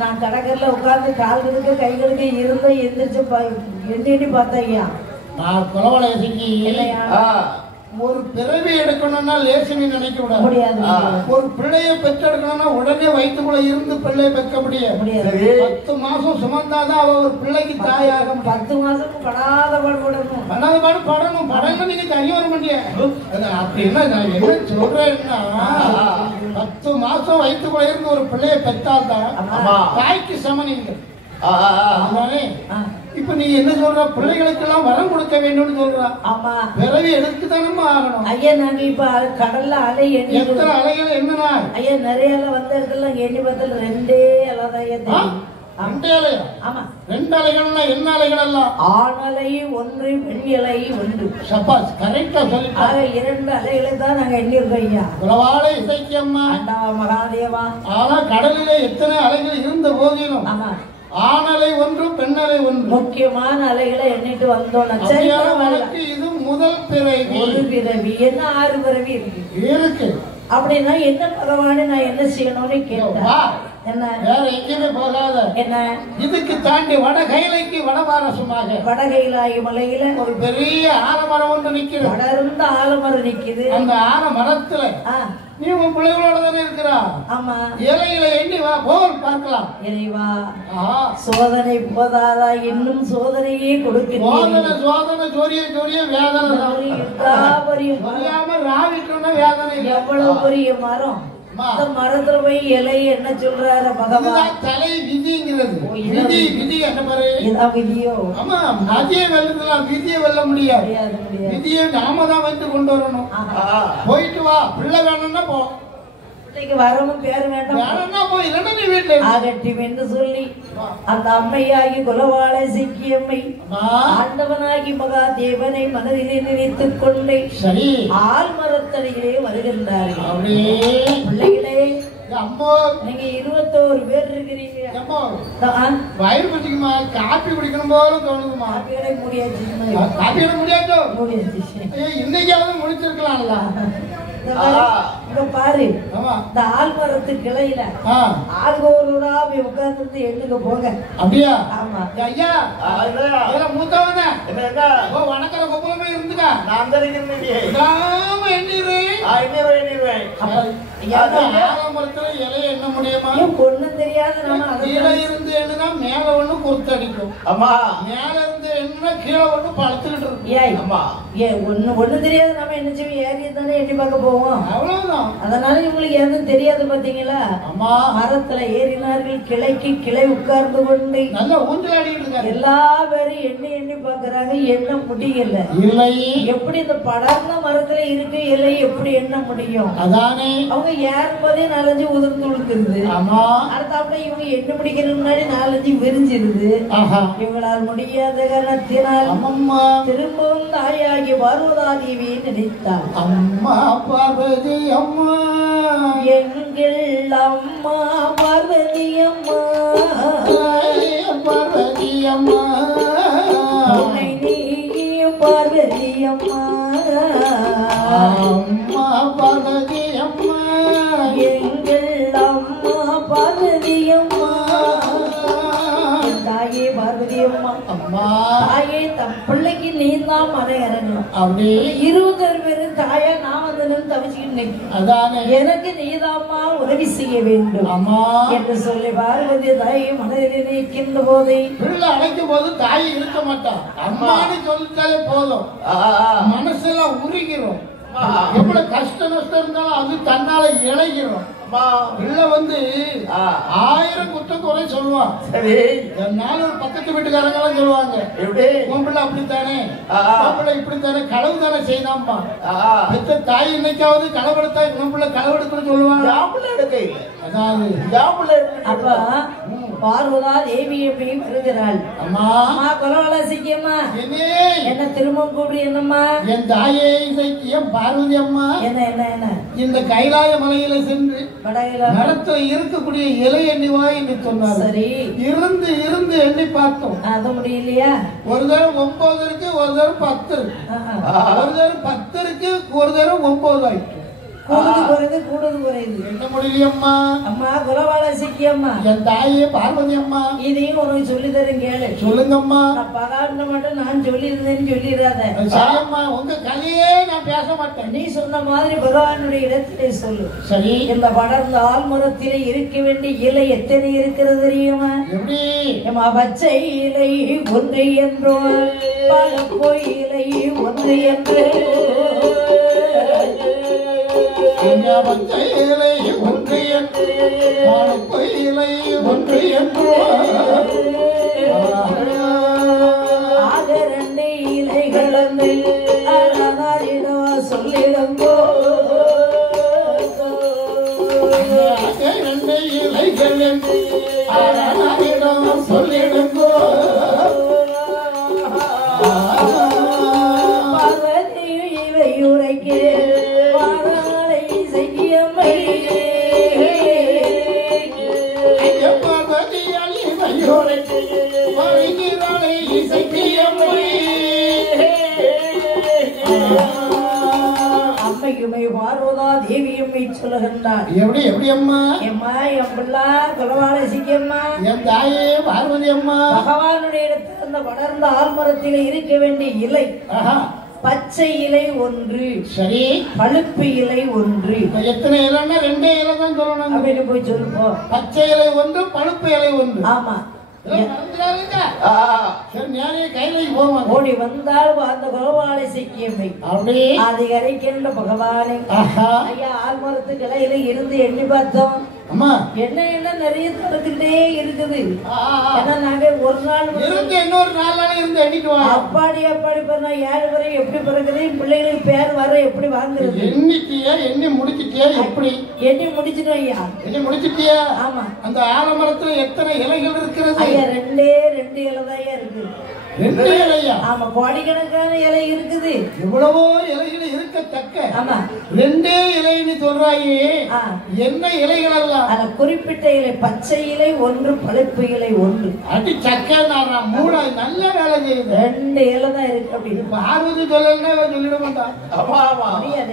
நான் கடற்கரையில உட்கார்ந்து கால்களுக்கு கைகளுக்கு இருந்த எந்திரிச்சு எண்ணி பார்த்தையா, நான் குலவாளை சிக்கி ஒரு பிறவி எடுக்கணும்னா லேசினி நினைக்க முடியாது. ஒரு பிள்ளைய பெற்றெடுக்கணும்னா உடனே வயிற்றுக்குள்ள இருந்து பிள்ளைய பெற்க முடியாது. 10 மாசம் சுமந்தாதான் அவ ஒரு பிள்ளைக்கு தாயாக. 10 மாசம் படாத பாடுபடணும், பண்ணாத பாடு படணும். படணும் நீங்க தனி வர முடியாது. அப்படின்னா நான் என்ன சொல்றேன்னா 10 மாசம் வயிற்றுக்குள்ள இருந்து ஒரு பிள்ளைய பெற்றால்தான் தாய்க்கு சமனிங்க. இப்ப நீ என்ன சொல்ற? பிள்ளைகளுக்கு எல்லாம் வரம் கொடுக்க வேண்டும் சொல்றா. ஆமா, பிறவி எடுத்துதானமா ஆகணும். ஐயா, நாங்க இப்ப கடல்ல அலை எத்தனை அலைகள் என்னன்னா ஐயா நிறைய அலை வந்த இடத்துல எண்ணி பார்த்தல 2 அலைதான். 2 அலையா? ஆமா, 2 அலைகள்னா என்ன அலைகள் எல்லாம்? ஆண் அலை ஒன்று, பெண் அலை ஒன்று. சப்பாஸ், கரெக்டா சொல்லி. 2 அலைகளை தான் நாங்க எண்ணிருக்கோம் ஐயா. குலவாளை இசைக்கியம்மா மகாதேவா. ஆனா கடலிலே எத்தனை அலைகள் இருந்த போதிலும் ஆணலை ஒன்று, பெண்ணலை ஒன்று. முக்கியமான அலைகளை எண்ணிட்டு வந்தோம். இது முதல் பிறவி. ஒரு பிறவி என்ன 6 பிறவி இருக்கு. அப்படின்னா என்ன பகவானே நான் என்ன செய்யணும்னு கேட்டா என்ன? வேற எங்கேயுமே போகாத. என்ன? இதுக்கு தாண்டி வடகைலைக்கு வடபாரசமாக வடகைலாயி மலையில ஒரு பெரிய ஆலமரம் ஒன்று நிக்குது. வடர்ந்த ஆலமரம் நிக்குது. அந்த ஆலமரத்துல நீ உன் பிள்ளைகளோட தானே இருக்கிறா? ஆமா. இலைகளை எண்ணி வா, போல் பார்க்கலாம். இறைவா, சோதனை போதாதா, இன்னும் சோதனையே கொடுக்கிறேன். சோதனை ஜோரிய ஜோரிய வேதனை ராவிட்டு வேதனை. எவ்வளவு பெரிய மரம், மரத்துல போய் இலை என்ன சொல்றாரு பகவான்? தலை விதிங்கிறது. விதி விதி என்ன பாரு, விதியோ? ஆமா, நதியை வெல்லலாம், விதியை வெல்ல முடியாது. விதியை நாம தான் வந்து கொண்டு வரணும். போயிட்டு வா, பிள்ளை வேணும்னா போ, வரவும் பேரு வேண்டாம் போய் இல்லைன்னா நீ வீட்டுல ஆகட்டும் என்று சொல்லி அந்த அம்மையாகி குலவாளை சிக்கியம்மை ஆண்டவனாகி மகா தேவனை மனதிலே நினைத்துக் கொண்டே சரி ஆழ்மரத்தடியிலே வருகின்றார்கள். பிள்ளைகளே, அம்மா நீங்க 21 பேர் இருக்கிறீங்க. வயிறு பசிக்குமா? காப்பி குடிக்கணும் போல தோணுதுமா. காப்பியோட முடியாச்சு. காப்பியோட முடியாச்சோ? முடியாச்சு. இன்னைக்காவது முடிச்சிருக்கலாம்ல. பாரு, இந்த ஆழ்மரத்து கிளையில ஆள்கோரா உட்கார்ந்து எண்ணுங்க போங்க. அப்படியா? ஆமா. ஐயா மூத்தவன வணக்கிற கொப்பளமே இருந்துக்கா. நான் ஆலமரத்துல இலைய எண்ண முடியுமா? பொண்ணு தெரியாது. நம்ம கீழே இருந்து எண்ணுனா மேல ஒண்ணு கொத்து அடிக்கும். ஆமா, மேல இருந்து எண்ணுனா கீழே ஒண்ணு பழுத்துக்கிட்டு இருக்கும். ஒண்ணு தெரியாது. நம்ம என்ன செய்வோம்? ஏரியை தானே எண்ணி பார்க்க போவோம், அவ்வளவுதான். அதனால இவங்களுக்கு எதுவும் தெரியாது. பாத்தீங்களா? மரத்துல ஏறினார்கள், கிளைக்கு கிளை உட்கார்ந்து கொண்டு நல்லா ஊஞ்சலாடிட்டு இருக்காங்க. எல்லா பேரும் எண்ணி எண்ணி பாக்குறாங்க, எண்ண முடியல. இல்லை, எப்படி இந்த படர்ந்த மரத்துல இருக்கு இலை எப்படி எண்ண முடியும்? அதானே அவங்க ஏறும் போதே 4-5 உதிர்ந்து விழுந்துருது. அடுத்தாப்புல இவங்க எண்ண முடிக்கிறதுக்கு முன்னாடி 4-5 விரிஞ்சிருது. இவங்களால் முடியாத காரணத்தினால் திரும்பவும் தாயாகி பார்வதா தேவி நினைத்தார். அம்மா பார்வதி அம்மா, எங்கள் அம்மா பார்வதி அம்மா, பார்வதி அம்மா, பார்வதி அம்மா, அம்மா பார்வதி அம்மா, எங்கள் அம்மா பார்வதி அம்மா, தாயே பார்வதி அம்மா அம்மா தாயே தம் பிள்ளைக்கு நீ தான் மலை இறங்கணும் அப்படி 20 பேரும் தாயா நான் வந்து தவிச்சுக்கிட்டு அதானே எனக்கு நீதாம்மா உதவி செய்ய வேண்டும் அம்மா என்று சொல்லி பார்வதி தாயை மனதில் நிற்கின்ற போதே பிள்ளை அழைக்கும் போது தாய் இருக்க மாட்டான் அம்மான்னு சொல்லிட்டாலே போதும் மனசெல்லாம் உருகிறோம் எவ்வளவு கஷ்ட நஷ்டம் இருந்தாலும் அது தன்னால இழகிறோம் பிள்ளை வந்து 1000 குற்றம் குறை சொல்லுவான் சரி என்னால ஒரு பக்கத்து வீட்டுக்காரங்க எல்லாம் சொல்லுவாங்க உன் பிள்ளை அப்படித்தானே பிள்ளை இப்படித்தானே களவு தானே செய்தாம்பா பெத்த தாய் இன்னைக்காவது களவெடுத்தா உன் பிள்ளை களவெடுக்கணும்னு சொல்லுவாங்க அதாவது அப்ப பார்வதா தேவியை போய் வருகிறாள் அம்மா கொலவள சிக்கியம்மா என்ன திரும்ப கூப்பிடு என்னம்மா என் தாயே இசைக்கியம் பார்வதி அம்மா என்ன என்ன என்ன இந்த கைலாய மலையில சென்று மரத்துல இருக்கக்கூடிய இலை எண்ணிவா என்று சொன்னார் சரி இருந்து இருந்து எண்ணி பார்த்தோம் அது முடியலையா ஒரு தரம் 9 இருக்கு ஒரு தரம் 10 இருக்கு ஒரு தரம் 10 இருக்கு ஒரு தரம் 9 ஆயிட்டு கூடுது குறையுது என்ன முடியலையம்மா அம்மா குலவாள சிக்கியம்மா என் தாயே பார்வதி அம்மா இதையும் உனக்கு சொல்லி தரேன் கேளு சொல்லுங்கம்மா பகாண்ட மட்டும் நான் சொல்லியிருந்தேன்னு சொல்லிடாத சரியம்மா உங்க கதையே நான் பேச மாட்டேன் நீ சொன்ன மாதிரி பகவானுடைய இடத்திலே சொல்லு சரி இந்த படர்ந்த ஆழ்மரத்திலே இருக்க வேண்டிய இலை எத்தனை இருக்கிறது தெரியுமா எப்படி பச்சை இலை ஒன்று என்றோ பழப்போ இலை ஒன்று என்று பச்சை இலை ஒன்று என்று பழப்போ இலை ஒன்று என்று ஆக 2 இலைகள் சொல்லிடங்கோ 2 இலைகள் என்று சொல்லிடுங்கோ பார்வதி இவையுரைக்கு வாராளை செய்யம்மை பார்வதி இவையுரைக்கு வருகிறாளை இசைக்கியம்மை அம்மையுமை பார்வதா தேவியம்மை சொல்லுகின்றார் எப்படி எப்படி அம்மா எம்மா என் பிள்ளை குலவாளை சிக்கியம்மா என் தாயே பார்வதி அம்மா பகவானுடைய இடத்தில் அந்த வளர்ந்த ஆழ்மரத்திலே இருக்க வேண்டிய இலை பச்சை இலை ஒன்று சரி பழுப்பு இலை ஒன்று எத்தனை இலைன்னா 2 இலை தான் சொல்லணும் அப்படின்னு போய் சொல்லுப்போம் பச்சை இலை ஒன்று பழுப்பு இலை ஒன்று ஆமா ஓடி வந்தால் அந்த குலவாளை சிக்கியம்மை அப்படி அதை அரைக்கின்ற பகவானை ஐயா ஆழ்மரத்து கிளையில இருந்து எண்ணி பார்த்தோம் அம்மா என்ன என்ன நிறைய நடந்துகிட்டே இருக்குது ஏன்னா நாங்க ஒரு நாள் இருந்து இன்னொரு 4 நாள் இருந்து எண்ணிட்டு வாங்க அப்பாடி பிறந்தா 7 வரை எப்படி பிறகுது பிள்ளைகளுக்கு பேர் வர எப்படி வாங்குறது எண்ணிட்டியா எண்ணி முடிச்சிட்டியா எப்படி எண்ணி முடிச்சிட்டோம் ஐயா எண்ணி முடிச்சிட்டியா ஆமா அந்த ஆலமரத்துல எத்தனை இலைகள் இருக்கிறது ஐயா 2 இலை தான் இருக்கு 2 இலையா ஆமா கோடிக்கணக்கான இலை இருக்குது எவ்வளவோ இலைகள் இருக்கத்தக்க ஆமா 2 இலைன்னு சொல்றாயே என்ன இலைகள் எல்லாம் அந்த குறிப்பிட்ட இலை பச்சை இலை ஒன்று பழுப்பு இலை ஒன்று அடி சக்கை நான் 3 நல்ல வேலை செய்யுது 2 இலை தான் இருக்கு அப்படின்னு பார்வதி சொல்லலன்னா சொல்லிட மாட்டான்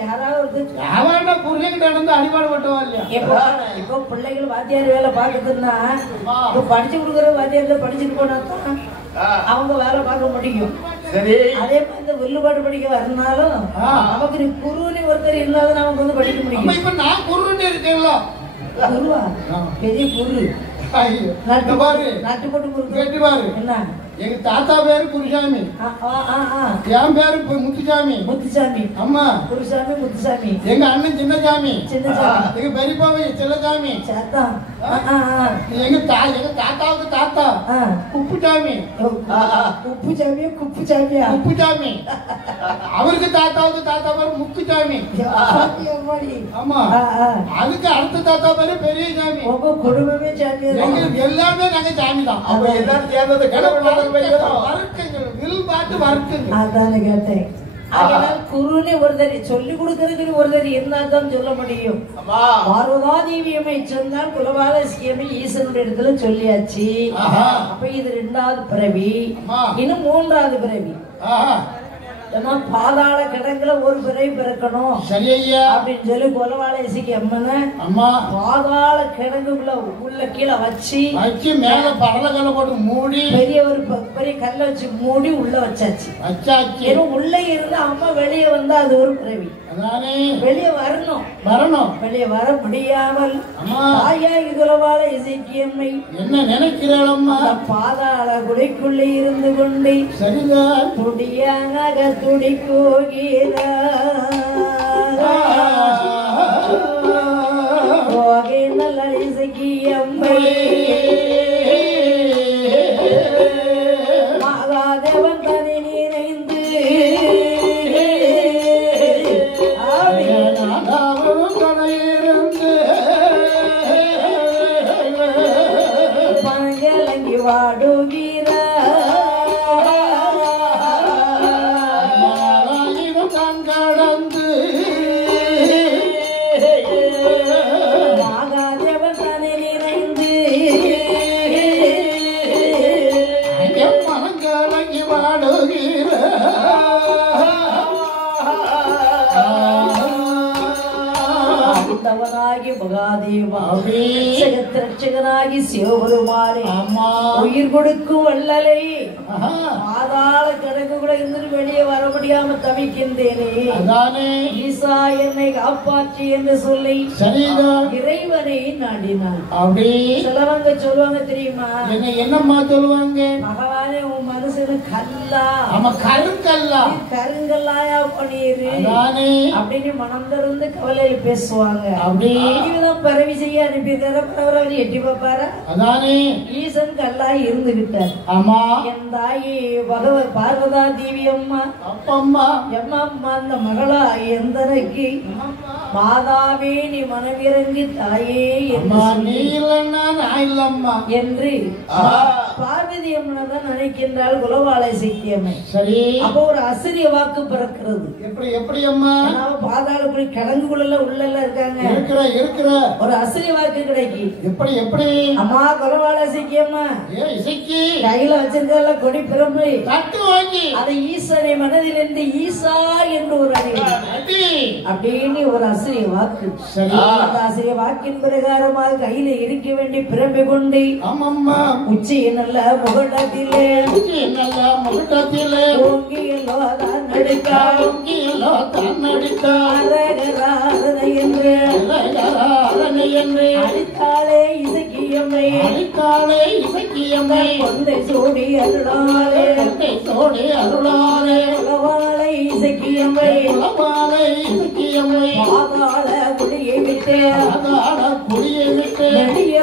யாராவது அவன் புரிஞ்சுக்கிட்டு நடந்து அடிபாடு பட்டுவா இல்லையா இப்போ பிள்ளைகள் வாத்தியார் வேலை பார்க்குதுன்னா படிச்சு கொடுக்குற வாத்தியார் படிச்சுட்டு போனாதான் அவங்க வேலை பார்க்க முடியும் சரி அதே மாதிரி இந்த வில்லுபாடு படிக்க வரனாலும் நமக்கு குருன்னு ஒருத்தர் இருந்தாலும் நமக்கு வந்து படிக்க முடியும் இப்ப நான் குருன்னு இருக்கேன்ல குருவா பெரிய குரு நட்டு பாரு நட்டு போட்டு குரு கேட்டு பாரு என்ன எங்க தாத்தா பேரு குருசாமி என் பேரு முத்துசாமி அம்மா குருசாமி முத்துசாமி எங்க அண்ணன் சின்னசாமி எங்க பெரியப்பாவை செல்லசாமி எங்க தாத்தாவுக்கு தாத்தா குப்புசாமி குப்புசாமி அவருக்கு தாத்தாவுக்கு தாத்தா பேரு முக்குசாமி ஆமா அதுக்கு அடுத்த தாத்தா பேரு பெரிய சாமி குடும்பமே சாமி எல்லாமே நாங்க சாமி தான் அப்ப எல்லாரும் சேர்ந்தது குருன்னு ஒருத்தர் சொல்லி கொடுக்கறதுக்கு ஒருத்தர் இருந்தால்தான் சொல்ல முடியும் பார்வதாதேவியம்மை சொன்னால் குலவாள சிக்கியம்மை ஈசனுடைய இடத்துல சொல்லியாச்சு அப்ப இது 2வது பிறவி இன்னும் 3வது பிறவி ஏன்னா பாதாள கிடங்குல ஒரு பிறை பிறக்கணும் சரி ஐயா அப்படின்னு சொல்லி கொலவாளை இசைக்கு அம்மனை அம்மா பாதாள கிடங்குக்குள்ள உள்ள கீழே வச்சு மேல படல கல்ல போட்டு மூடி பெரிய ஒரு பெரிய கல்ல வச்சு மூடி உள்ள வச்சாச்சு ஏன்னா உள்ள இருந்து அம்மா வெளியே வந்தா அது ஒரு பிறவி வெளியே வரணும் வெளியே வர முடியாமல் தாயாகி குலவாளை இசைக்கு அம்மை என்ன நினைக்கிறாளம்மா பாதாள குடைக்குள்ளே இருந்து கொண்டு சரிதான் துடியாக துடிக்கோகிறா நல்ல இசைக்கு அம்மை மகாதேவன் தனி நிறைந்து பணங்கிழங்கி வாடுகிற கடந்து மகாதேவன் தனி நிறைந்து மனங்கலங்கி வாடுகிற ஆண்டவனாகி மகாதேவா ரட்சகனாகி சிவபெருமானே உயிர் கொடுக்கும் வள்ளலை பாதாள கிடக்கு கூட இருந்து வெளியே வர முடியாம தவிக்கின்றேனே ஈசா என்னை காப்பாற்றி என்று சொல்லி இறைவனை நாடினான். சிலவங்க சொல்லுவாங்க தெரியுமா, என்னம்மா சொல்லுவாங்க, பகவானே உன் மனசுல கல்லா கருங்கல்லாயா பண்ணிரு அப்படின்னு மனம் திறந்து கவலையில பேசுவாங்க. அப்படிதான் பரவி செய்ய அனுப்பியிருக்காரு. எட்டி பாப்பாரா ஈசன் கல்லாய் இருந்துகிட்டார். என் தாயி பகவத் பார்வதா தேவி அம்மா அப்பம்மா எம்மா அந்த மகளா எந்தனைக்கு மாதாவே நீ மனமிறங்கி தாயே என்று பார்வதி அம்மனை தான் நினைக்கின்றாள் குலவாளை சிக்கியம்மை. சரி, அப்போ ஒரு அசிரிய வாக்கு பிறக்கிறது. எப்படி அம்மா பாதாளக்குடி கிழங்குக்குள்ள உள்ள இருக்காங்க, இருக்கிற ஒரு அசிரிய வாக்கு கிடைக்கி. எப்படி அம்மா குலவாளை சிக்கியம்மா இசைக்கு கையில வச்சிருக்கல கொடி பிரம்பு தட்டு வாங்கி அதை ஈசனை மனதிலிருந்து ஈசா என்று ஒரு அடி அப்படின்னு ஒரு அசிரிய வாக்கு. அந்த அசிரிய வாக்கின் பிரகாரமாக கையில இருக்க வேண்டி பிரம்பு கொண்டு உச்சியை நல்ல முகட்டத்திலே ஓங்கியலோ தான் என்று அடித்தாளே இசக்கியம்மை கொண்டை சோடி அருளாளே உலவாளை இசக்கியம்மை பாதாள குடியை விட்டு நடிய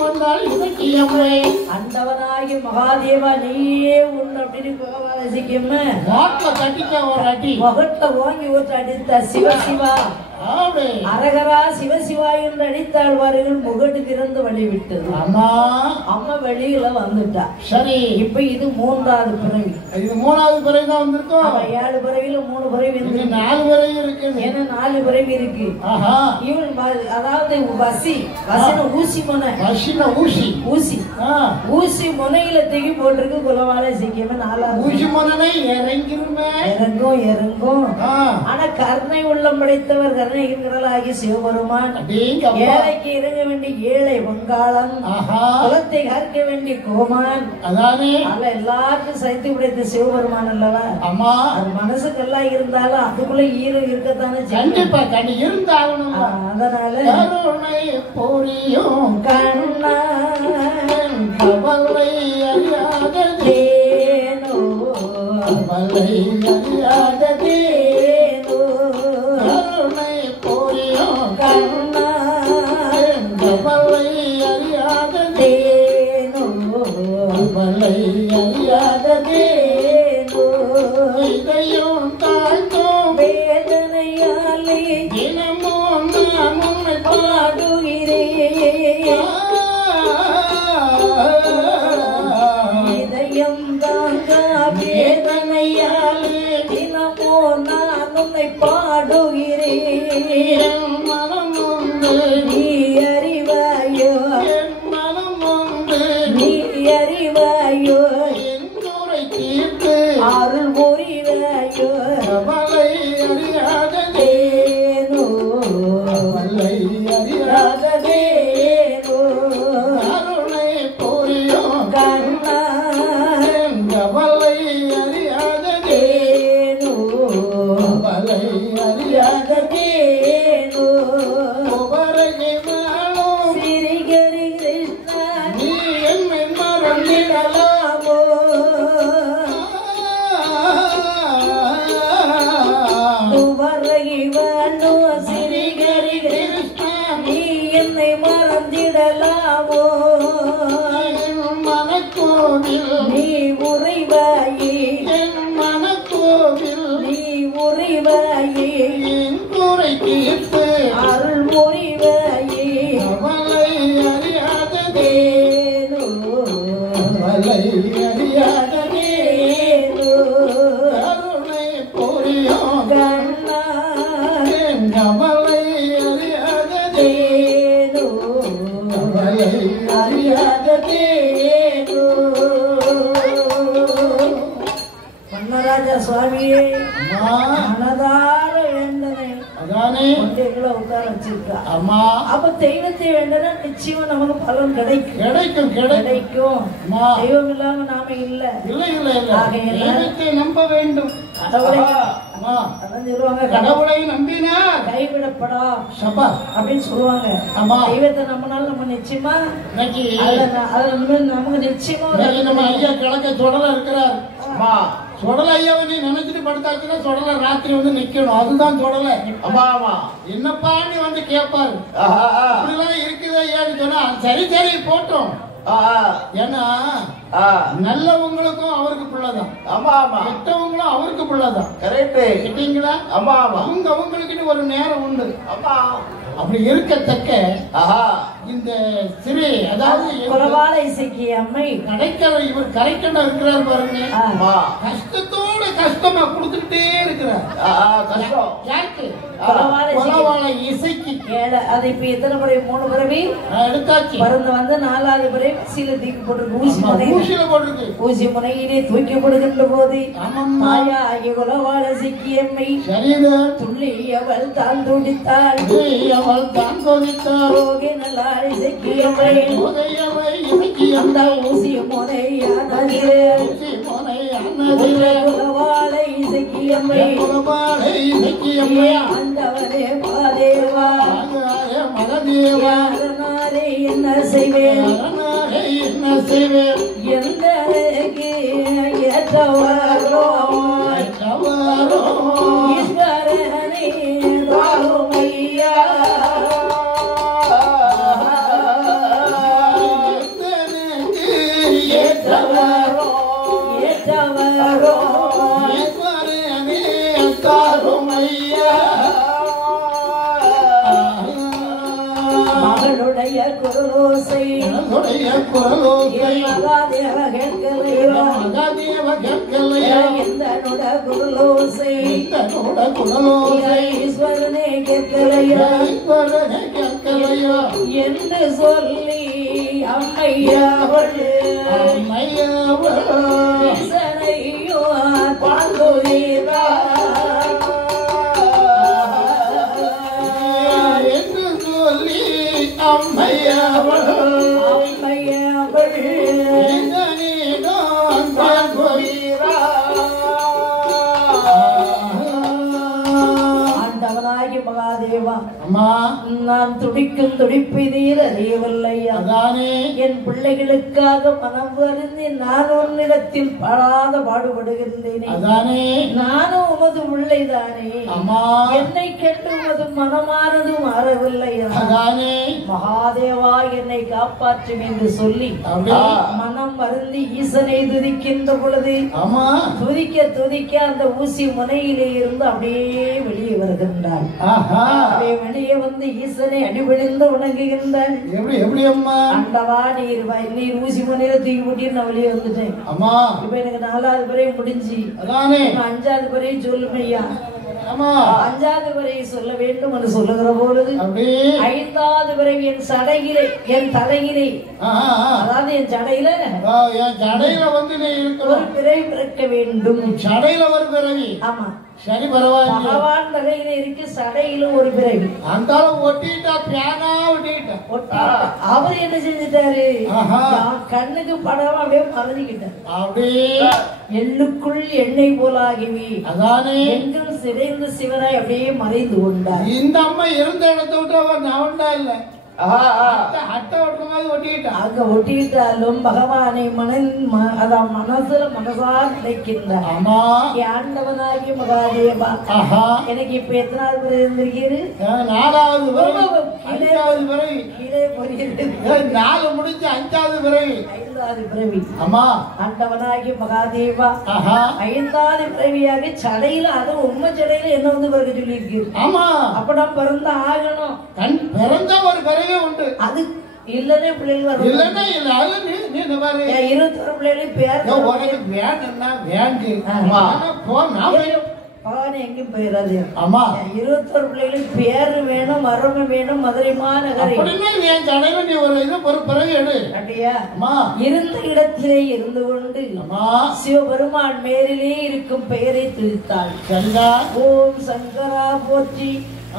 வந்தாள் இசக்கியம்மை. அண்டவனாகி மகாதேவா நீயே உன் அப்படின்னு குலவாளை இசக்கியம்மை முகத்தை வாங்கி ஒரு அடித்த சிவசிவா அரகரா சிவசிவா என்று அடித்தாழ்வார்கள் முகட்டு திறந்து வழிவிட்டது. அம்மா வெளியில வந்துட்டா. சரி, இப்ப இது மூன்றாவது பிறவி. இது மூணாவது பிறவி தான் வந்திருக்கோம். 7 பிறவில 3 பிறவி இருக்கு, 4 பிறவி இருக்கு. ஏன்னா 4 பிறவி இருக்கு. இவன் அதாவது ஊசி முனையில தூக்கி போட்டிருக்கு குலவாளை சிக்கியமே. 4வது ஊசி முனை இறங்கும். ஆனா கருணை உள்ளம் படைத்தவர் கருணைகளாகி சிவபெருமான் ஏழைக்கு இறங்க வேண்டிய ஏழை வங்காளம், குலத்தை கற்க வேண்டிய கோமான், எல்லாருக்கும் சைத்து படைத்த சிவபெருமான் அல்லவா. அது மனசுக்கெல்லாம் இருந்தாலும் அதுக்குள்ள ஈரம் இருக்கத்தானே இருந்தாலும். அதனால பொரியும் கண்ணா கவலை அறியாததேனோ கருணை பொரியும் கண்ணா கவலை அறியாததேனோ இதையும் தாழ்த்தும் வேதனையாலே தினமும் நான் உன்னை பாடுகிறேன். கவலை அறியாத கருணை புரியும் கண்ணா கவலை அறியாததேனோ கவலை அறியாததேனோ. மன்னராஜா சுவாமியே மனதார வேண்டனை அதானே கொண்டைகளை உட்கார வச்சிருக்கா. அம்மா அப்ப தெய்வத்தை வேண்டனா நிச்சயமா நமக்கு பலன் கிடைக்கும் கிடைக்கும் கிடைக்கும். தெய்வம் இல்லாம நாம இல்ல. இல்லை இல்லை இல்லை தெய்வத்தை நம்ப வேண்டும். கடவுளை அதான் சொல்லுவாங்க, கடவுளை நம்பினார் கைவிடப்படா சபா அப்படின்னு சொல்லுவாங்க. ஆமா தெய்வத்தை நம்பினாலும் நம்ம நிச்சயமா நமக்கு நிச்சயமா நம்ம ஐயா கிழக்க தொடல இருக்கிறார். சொடல ஐயாவை நீ நினைச்சிட்டு படுத்தாச்சுன்னா சொடல ராத்திரி வந்து நிக்கணும். அதுதான் சொடல. என்னப்பா நீ வந்து கேட்பாரு இப்படிலாம் இருக்குது ஐயான்னு சொன்னா சரி சரி போட்டோம். ஏன்னா நல்லவங்களுக்கும் அவருக்கு பிள்ளைதான். ஆமா ஆமா கெட்டவங்களும் அவருக்கு பிள்ளைதான். கரெக்ட் கேட்டீங்களா? ஆமா ஆமா அவங்க அவங்களுக்கு ஒரு நேரம் உண்டு. ஆமா அப்படி இருக்கத்தக்க இந்த சிறு அதாவது குலவாள இசைக்கு அம்மை கடைக்கல இவர் கரைக்கண்ட இருக்கிறார் பாருங்க. கஷ்டத்தோட கஷ்டமா கொடுத்துட்டே இருக்கிறார். கஷ்டம் யாருக்கு? குலவாள இசைக்கு. அது இப்ப எத்தனை முறை? 3 பிறவி எடுத்தாச்சு. பிறந்து வந்து 4வது பிறவி சீல தூக்கி போட்டிருக்கு. ஊசியில போட்டிருக்கு. ஊசி முனையிலே தூக்கப்படுகின்ற போது மாயா ஆகிய குலவாள சிக்கியம்மை துள்ளி அவள் தான் துடித்தாள். அவள் தான் கொதித்தாள். நல்லாரை சிக்கியம்மை அந்த ஊசி முனையானதிலே குலவாளை சிக்கியம்மை ஆண்டவரே மாதேவா மகதேவாரே என்ன செய்வேன் எந்த ஏற்றவாரோ ஈஸ்வரனே தாருமையா ஏற்றவாரோ ஈஸ்வரனே தாருமையா. மகளுடைய குரலோசை மகாதேவ கேட்கலையோ எந்த குரலோசை ஈஸ்வரனே கேட்கலையோ என்று சொல்லி அம்மையாவள் ஈசனையோ பாங்குதீரா என்று சொல்லி அம்மையாவள் ஆண்டவனாகி மகாதேவா நான் துடிக்கும் துடிப்பை நீர் அறியவில்லையா? என் பிள்ளைகளுக்காக மனம் வருந்தி நான் உன்னிடத்தில் படாத பாடுபடுகின்றேனே. நானும் உமது பிள்ளைதானே. என்னை கண்டு உமது மனமானது மாறவில்லையா? மகாதேவா என்னை காப்பாற்றும் என்று சொல்லி மனம் வருந்தி ஈசனை துதிக்கின்ற பொழுது துதிக்க துதிக்க அந்த ஊசி முனையிலே இருந்து அப்படியே வெளியே வருகின்றாள். வெளியே வந்து ஈசனை அடிபடிந்து உணங்குகின்றாள். அண்டவா நீர் ஊசி முனையில தூக்கி போட்டு நான் வெளியே வந்துட்டேன். இப்ப எனக்கு 4வது பிறவி முடிஞ்சு 5வது பிறவி சொல்லுமையா. 5வது பிறவி சொல்ல வேண்டும் என்று சொல்லுகிற பொழுது 5வது பிறவி என் சடையிலே என் தலையிலே அதாவது என் சடையில வந்து ஒரு பிறவி பிறக்க வேண்டும். சடையில ஒரு பிறவி. ஆமா சரி பரவாயில்லை. பகவான் தலையில இருக்கு சடையில ஒரு பிறவி. அந்த ஒட்டிட்டா பியானா ஒட்டிட்டா அவர் என்ன செஞ்சிட்டாரு? கண்ணுக்கு படாம அப்படியே மறைஞ்சுக்கிட்டார். அப்படியே எள்ளுக்குள் எண்ணெய் போலாகவே அதானே எங்கும் சிதைந்த சிவராய் அப்படியே மறைந்து கொண்டார். இந்த அம்மா இருந்த இடத்த விட்டு அவர் நவண்டா இல்ல அங்க ஒட்டிட்டாலும் பகவானை மனசுல மனசா நினைக்கின்றார். ஆண்டவனாகிய மகாதேவா எனக்கு இப்ப எத்தனாவது பிறகு இருந்திருக்கிறது? 4வது கீழே போகிறது. 4 முடிஞ்சு 5வது பிறவி. 5வது பிறவி. ஆமா ஆண்டவனாகிய மகாதேவா 5வது பிறவியாக சடையில அது உண்மை சடையில என்ன வந்து பிறகு சொல்லி இருக்கு. ஆமா அப்ப நான் பிறந்த ஆகணும். பிறந்த ஒரு பிறவி உண்டு. அது இல்லனே பிள்ளைகள் வரும். இல்லனே இல்ல. அது நீ இந்த மாதிரி 21 பிள்ளைகள் பேர் உனக்கு வேணும்னா வேண்டு. ஆனா போ நான் பகவான் எங்கேயும் போயிடாது. ஆமா 21 பிள்ளைகளுக்கு பேரு வேணும், மரபு வேணும், மதுரை மாநகரை. அப்படின்னா என் கடையில நீ ஒரு இது ஒரு பிறகு எடு. அப்படியா? அம்மா இருந்த இடத்திலே இருந்து கொண்டு அம்மா சிவபெருமான் மேலிலே இருக்கும் பெயரை துதித்தாள். சரிதா? ஓம் சங்கரா போற்றி,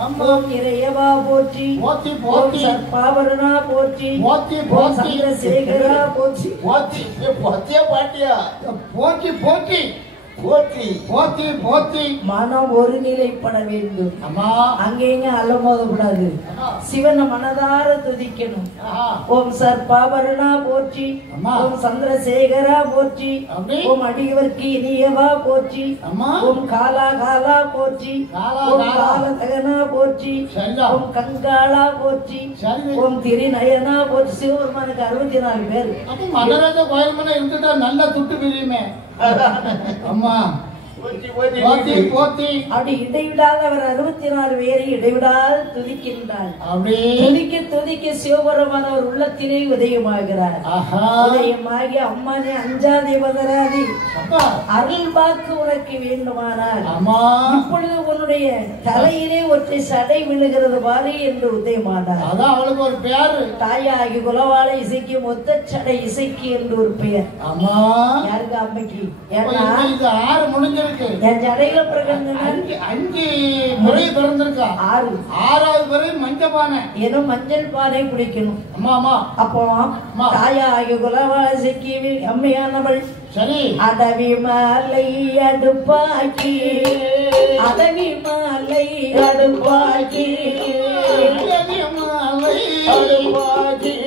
ஓம் இறையவா போற்றி, போற்றி ஓம் போற்றி சர்பாவரணா போற்றி, போற்றி ஓம் போற்றி சந்திரசேகரா போற்றி. போற்றி போற்றியா பாட்டியா? போற்றி போற்றி போற்றி போற்றி போற்றி. மனம் ஒரு நிலைப்பட வேண்டும். அம்மா அங்கேங்க அலமோதக்கூடாது. சிவனை மனதார துதிக்கணும். ஓம் சர்பாபரணா போற்றி, ஓம் சந்திரசேகரா போற்றி, ஓம் அடியவர்க்கு இனியவா போற்றி, ஓம் காலா காலா போற்றி, ஓம் காலதகனா போற்றி, ஓம் கங்காளா போற்றி, ஓம் திருநயனா போற்றி. சிவபெருமானுக்கு 64 பேர். அப்ப மதுராஜ கோயில் மனை இருந்துட்டா நல்லா துட்டு பிரியுமே. அம்மா போற்றி போற்றி. அப்படி இடைவிடாத அவர் 64 பேரை இடைவிடாது துதிக்கின்றார். துதிக்க துதிக்க சிவபெருமான் அவர் உள்ளத்திலே உதயமாகிறார். உதயமாகி அம்மானே அஞ்சாதே பதராதி, அருள் வாக்கு உனக்கு வேண்டுமானார் இப்பொழுது உன்னுடைய தலையிலே ஒற்றை சடை விழுகிறது பாரு என்று உதயமானார். அதான் அவளுக்கு ஒரு பேரு. தாயாகி குலவாள இசைக்கு மொத்த சடை இசைக்கு என்று ஒரு பெயர். அம்மா யாருக்கு? அம்மைக்கு. ஏன்னா இது 6 முடிஞ்சிருக்கு. என் ஜடையில பிறகு 5 முறை பிறந்திருக்கா. 6வது முறை மஞ்சள் பானை. ஏதோ மஞ்சள் பானை குடிக்கணும். அம்மா அம்மா அப்போ தாயாகி குலவாசிக்கு அம்மையானவள் சரி அடவி மாலை அடுப்பாக்கி, அடவி மாலை அடுப்பாக்கி, அடுப்பாக்கி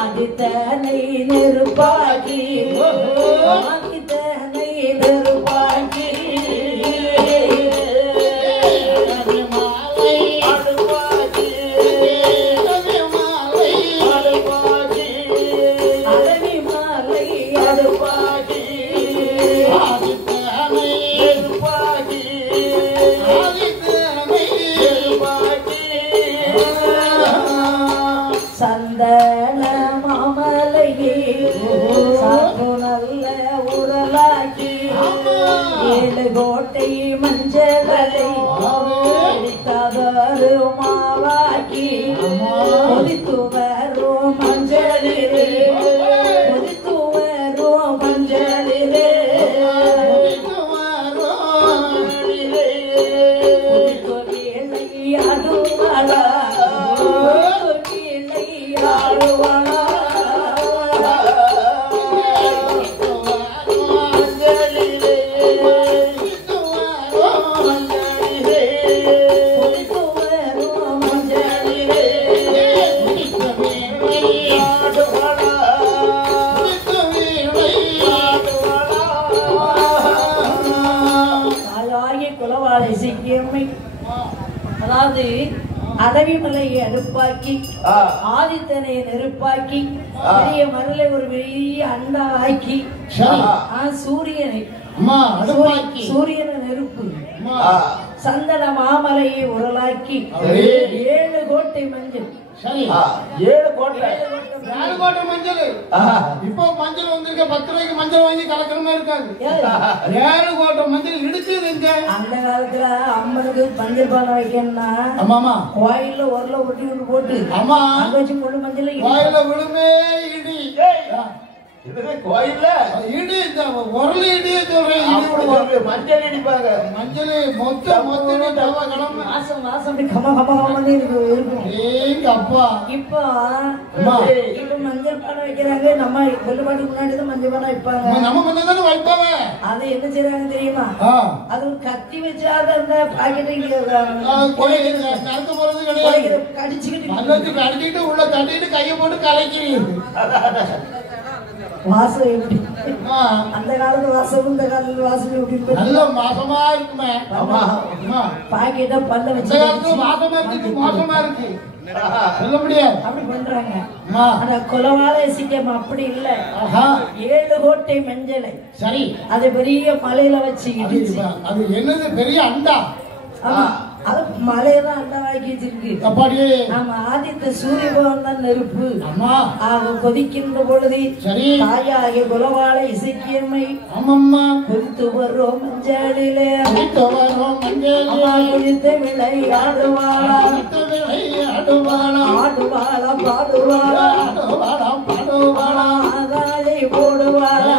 ஆதித்தனை நெருப்பாக்கி, ஆதித்தனை நெருப்பாக்கி, அடவி மாலை அடுப்பாக்கி, சந்தன மாமலையே சாக்கு நல்ல உரலாக்கி, 7 கோட்டை மஞ்சளை அடித்ததொரு மாவாக்கி, கொதித்து வரும் மஞ்சளிலே, கொதித்து வரும் மஞ்சளிலே, அடுவாளா குலவாளை சிக்கியம்மை. அதாவது அடவிமலையை அடுப்பாக்கி, ஆதித்தனை நெருப்பாக்கி, பெரிய மருளை ஒரு பெரிய அண்டா ஆக்கி, சூரியனை சூரியனை நெருப்பு, சந்தன மாமலையை உரலாக்கி, 7 கோட்டை மஞ்சள். சரி 7 கோட்டை மஞ்சள். இப்போ மஞ்சள் வந்திருக்க 10 ரூபாய்க்கு மஞ்சள் வாங்கி கலக்கணுமா இருக்காது. 7 கோட்டை மஞ்சள் இடிச்சுது. அந்த காலத்துல அம்மனுக்கு மஞ்சள் பானை வைக்கணும்னா ஆமாமா கோயில்ல உரல ஒட்டி விட்டு போட்டு ஆமா அங்க வச்சு முழு மஞ்சள் கோயில்ல விழுமே இடி. கோயில்ல இடி இந்த உரல் இடியே சொல்றேன். மஞ்சள் இடிப்பாங்க. மஞ்சள் மொத்தம் மாசம் மாசம் கம கம கமன்னு இருக்கும். அப்பா இப்போ இப்ப மஞ்சள் பானை வைக்கிறாங்க. நம்ம வெள்ளுபாட்டுக்கு முன்னாடி தான் மஞ்சள் பானை வைப்பாங்க. நம்ம முன்னாடி வைப்பாங்க. அதை என்ன செய்யறாங்க தெரியுமா? அது ஒரு கத்தி வச்சாத அந்த பாக்கெட்டை நடக்க போறது கிடையாது. கடிச்சுக்கிட்டு உள்ள தட்டிட்டு கையை போட்டு கலைக்கிறீங்க. வாசம் எப்படி அந்த காலத்து வாசம் இந்த காலத்து வாசம் எப்படி நல்ல மாசமா இருக்குமே. பாக்கெட்டா பல்ல வச்சு மாசமா இருக்கு மோசமா இருக்கு சொல்ல முடியாது. அப்படி பண்றாங்க. ஆனா குலவாளை சிக்கம் அப்படி இல்ல. 7 கோட்டை மஞ்சளை சரி அது பெரிய மலையில வச்சு அது என்னது பெரிய அண்டா. அது மலையதான் அண்டவாக்கி வச்சிருக்கு. அப்படியே ஆமா, ஆதித்த சூரிய பகவான் தான் நெருப்பு. அம்மா ஆக கொதிக்கின்ற பொழுது சரி தாயாகிய குலவாளை இசைக்கியம்மை அம்மம்மா கொதித்து வரும் மஞ்சளிலே மஞ்சள் குளித்து விளையாடுவாளா விளையாடுவாளா ஆடுவாளா பாடுவாளா பாடுவாளா ஆதாளி போடுவாளா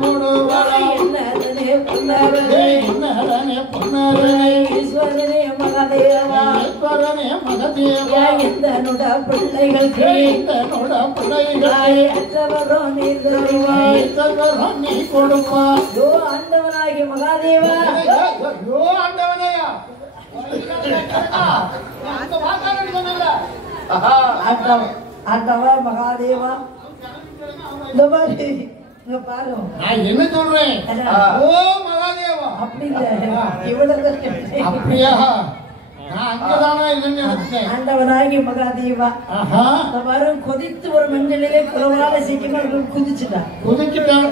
போடுவாளா என்னதனே பொன்னரனே என்னதனே பொன்னரனே ஈஸ்வரனே மகாதேவா ஈஸ்வரனே மகாதேவா எந்தனுட பிள்ளைகளுக்கு எந்தனுட பிள்ளைகளை அற்றவரோ நீ தருவாய் எத்தவரோ நீ கொடுப்பா யோ ஆண்டவனாகிய மகாதேவா யோ ஆண்டவனையா ஆண்டவா மகாதேவா இந்த மாதிரி இங்க பாரு நான் என்ன சொல்றேன் ஓ மகாதேவா அப்படி இல்ல இவ்வளவு அப்படியா நான் அங்கதானா இல்லைன்னு நினைச்சேன் ஆண்டவனாகிய மகாதேவா ஆஹா இந்த மாதிரி கொதித்து ஒரு மஞ்சளிலே குலவாளை சீக்கிரமா குதிச்சுட்டான் குதிச்சுட்டான்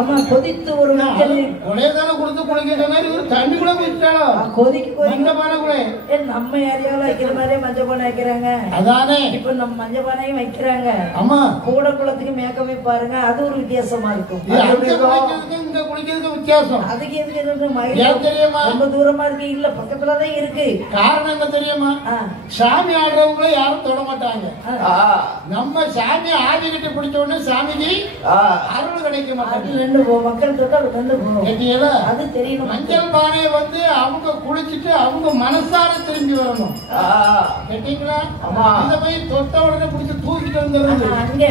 அம்மா கொதித்து ஒரு மஞ்சள் ஒரேதான கொடுத்து குளிக்க சொன்னா இவர் தண்ணி கூட குடிச்சிட்டாலோ கொதிக்க மஞ்ச பானை கூட நம்ம ஏரியாவில் வைக்கிற மாதிரியே மஞ்சள் பானை வைக்கிறாங்க. அதானே இப்ப நம்ம மஞ்சள் பானையும் வைக்கிறாங்க. ஆமா கூட குளத்துக்கு மேக்கவே பாருங்க, அது ஒரு வித்தியாசமா இருக்கும். இங்க குளிக்கிறதுக்கு வித்தியாசம். அதுக்கு எதுக்கு மயில் தெரியுமா? ரொம்ப தூரமா இருக்கு, இல்ல பக்கத்துலதான் இருக்கு. காரணம் என்ன தெரியுமா? சாமி ஆடுறவங்கள யாரும் தொட மாட்டாங்க. நம்ம சாமி ஆடிக்கிட்டு பிடிச்ச உடனே சாமிக்கு அருள் கிடைக்க மாட்டாங்க. ரெண்டு மக்கள் தொட்டா ரெண்டு போகும். அது தெரியணும். மஞ்சள் பானையை வந்து அவங்க குளிச்சுட்டு அவங்க மனசார திரும்பி வரணும். கேட்டீங்களா? அந்த போய் தொட்ட உடனே பிடிச்சி தூக்கிட்டு வந்துடுறது. அங்க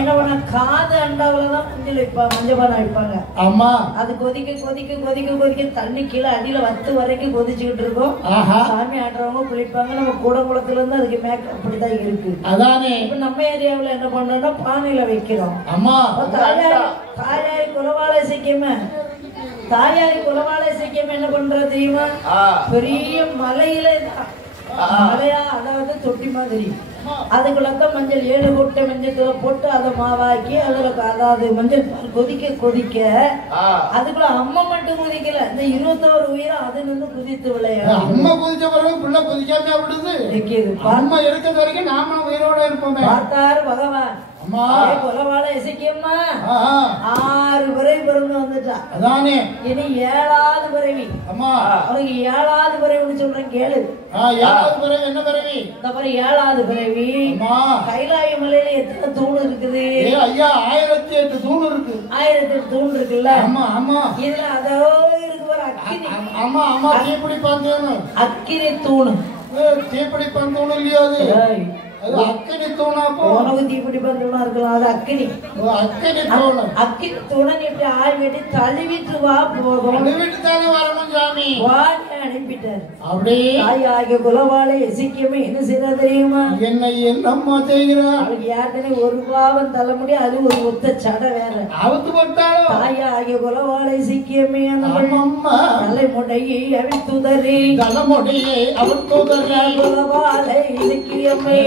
என்ன பண்ண காது அண்டாவிலதான் மஞ்சள் வைப்பாங்க, மஞ்சள் பானை வைப்பாங்க. ஆமா, அது கொதிக்க கொதிக்க கொதிக்க கொதிக்க தண்ணி கீழே அடியில வத்து வரைக்கும் கொதிச்சுக்கிட்டு இருக்கும். சாமி ஆடுறவங்க குளிப்பாங்க. நம்ம கூடங்குளத்துல இருந்து அதுக்கு மேக் அப்படிதான் இருக்கு. அதானே இப்ப நம்ம ஏரியாவுல என்ன பண்றோம்னா பானையில வைக்கிறோம். ஆமா, தாயாரி குலவாளை சிக்கியமே தாயாரி குலவாளை சிக்கியமே என்ன பண்ற தெரியுமா? பெரிய மலையில மலையா, அதாவது தொட்டி மாதிரி, அதுக்குள்ளதான் மஞ்சள் 7 கொட்டை மஞ்சள் போட்டு அதை மாவாக்கி அதுல அதாவது மஞ்சள் கொதிக்க கொதிக்க அதுக்குள்ள அம்மா மட்டும் கொதிக்கல, இந்த 21 உயிரம் அது நின்று குதித்து விளையாடு. அம்மா கொதிச்ச பிறகு பிள்ளை கொதிக்காம விடுது. அம்மா இருக்கிறது வரைக்கும் நாம உயிரோட இருப்போமே. பார்த்தாரு பகவான். குலவாளை இசைக்கியம்மா 6 பிறவி பிறந்து வந்துட்டா. அதானே இனி 7வது பிறவி. அம்மா அவனுக்கு 7வது பிறவின்னு சொல்றேன் கேளு. 7வது பிறவி என்ன பிறவி? இந்த மாதிரி 7வது பிறவி. கைலாய மலையில எத்தனை தூண் இருக்குது? ஐயா 1008 தூண் இருக்கு. 1008 தூண் இருக்குல்ல? ஆமா ஆமா. இதுல அதோ இருக்கு ஒரு அக்கினி. ஆமா ஆமா, தீப்பிடிப்பான் தூணு. அக்கினி தூணு. தீப்பிடிப்பான் தூணு இல்லையா? அது அக்கினி தூணா? உனக்கு தீப்பிடிப்பான் தூணா இருக்கலாம். அது அக்கினி. அக்கினி தூணு. அக்கினி தூணன் இப்படி ஆள் வெட்டி தழுவிட்டு வா போகும். தழுவிட்டு தானே வரணும் சாமி. வாடி அனுப்பிட்டார். அப்படியே தாயாகிய குலவாளை இசைக்கியமே என்ன செய்யறா தெரியுமா? என்ன என்னம்மா செய்கிறா? அவளுக்கு ஏற்கனவே ஒரு பாவம் தலைமுடி, அது ஒரு ஒத்த சடை வேற அவுத்து போட்டாலும் தாயாகிய குலவாளை இசைக்கியமே அந்த தலைமுடையை அவிழ்த்துதறி தலைமுடையை அவிழ்த்துதறி குலவாளை இசைக்கியமே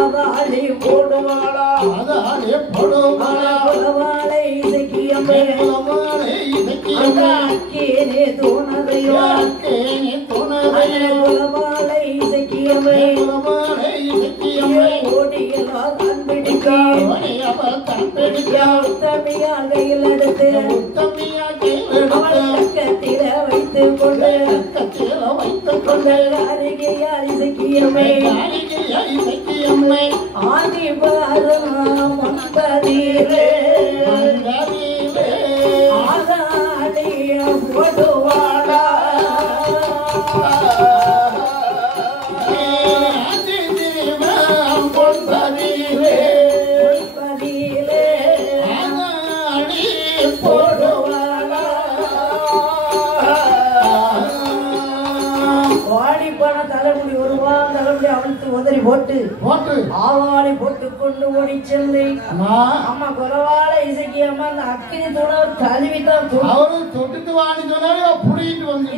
ஆதாளி போடுவாளா ஆதாளி போடுவாளா குலவாளை இசைக்கியமே அக்கினி தூணதையோ குலவாளை இசைக்கியமே ஓடியலால் உத்தமியால் கையில் எடுத்து பக்கத்தில வைத்துக் கொண்டு அருகையால் இசைக்கியமே ஆதி பாரம் வந்ததீரே ஆதாளிய போடுவாளா தலைமுடி வருவான். தலைமுடி அவிழ்த்து உதறி போட்டு ஆவாளை போட்டு கொண்டு ஓடி செல்லை. அம்மா குலவாளை இசைக்கு அம்மா அந்த அக்கினி தூணவர் தழுவித்தான் தொட்டுட்டு வாடி சொன்னாலே புடிங்கிட்டு வந்து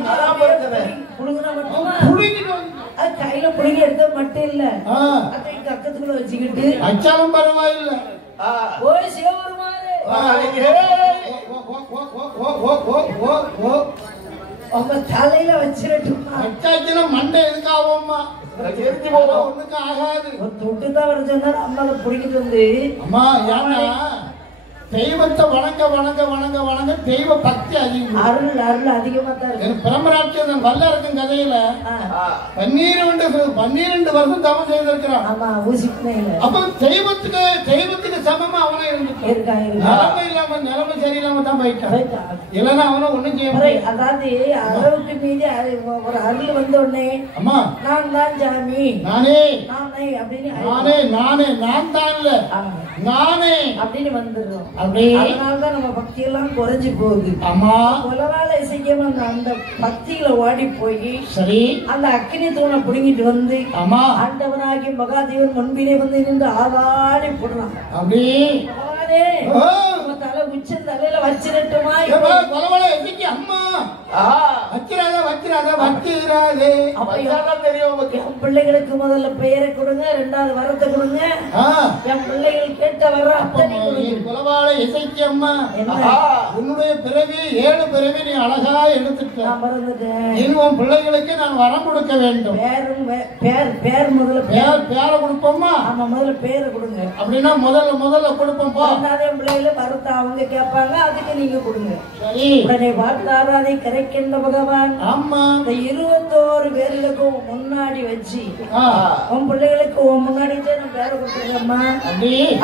புடுங்கினா மட்டுமா? அது கையில புடுங்கி எடுத்த மட்டும் இல்ல, அதை கக்கத்துக்குள்ள வச்சுக்கிட்டு அச்சாலும் பரவாயில்ல ஓடி சிவபெருமானே உங்க தலையில வச்சிரட்டுமா? வச்சாச்சுன்னா மண்டை எதுக்காகும்மா? எரிஞ்சு போக ஒண்ணுக்கு ஆகாது. ஒரு தொட்டு தான் வர சொன்னாலும் அம்மா அதை பிடிக்கிட்டு வந்து அம்மா ஏன்னா தெய்வத்தை வணங்க வணங்க வணங்க வணங்க தெய்வ பக்தி அதிகம். அருள் அருள் அதிகமா தான் இருக்கு. பிரம்மராட்சியன் வல்லரக்கன் கதையில 12 வருஷம் தவம் செய்திருக்கிறான். ஆமா ஊசிக்குமையில. அப்ப தெய்வத்துக்கு சமமா அவனே இருந்துட்டான். நிலைமை இல்லாம நிலைமை சரியில்லாம தான் போயிட்டான். இல்லன்னா அவனை ஒண்ணும் செய்ய முடியாது. அதாவது அளவுக்கு மீறி ஒரு அருள் வந்த உடனே அம்மா நான் தான் சாமி நானே நானே அப்படின்னு நான் தான் இல்ல நானே அப்படின்னு வந்துடுறோம். அதனாலதான் நம்ம பக்தி எல்லாம் குறைஞ்சு போகுது. ஆமா உலகால இசைக்காம அந்த பக்தியில ஓடி போய் சரி அந்த அக்கினி தூணை புடுங்கிட்டு வந்து ஆமா ஆண்டவனாகி மகாதேவன் முன்பிலே வந்து நின்று ஆதாடி போடுறான். அப்படி தலை உச்ச தலையில வச்சிரட்டுமா? அம்மா வச்சிராதே என் பிள்ளைகளுக்கு முதல்ல பெயரை கொடுங்க, 2வது வரத்தை கொடுங்க. என் பிள்ளைகள் கேட்ட வர அத்தனை குலவாள இசைக்கு அம்மா உன்னுடைய பிறவி 7 பிறவி நீ அழகா எடுத்துட்ட. உன் பிள்ளைகளுக்கு நான் வரம் கொடுக்க வேண்டும். பேர் முதல்ல பேரை கொடுப்போமா? ஆமா முதல்ல பேரை கொடுங்க. அப்படின்னா முதல்ல கொடுப்போம். பிள்ளைகள வரத்தை அவங்க கேட்பாங்க, அதுக்கு நீங்க கொடுங்க. உடனே பார்த்தாரா அதை கரைக்கின்ற பகவான் ஆமா இந்த 21 பேர்களுக்கும் முன்னாடி வச்சு உன் பிள்ளைகளுக்கு உன் முன்னாடி நான் பேரை கொடுத்துருக்கம்மா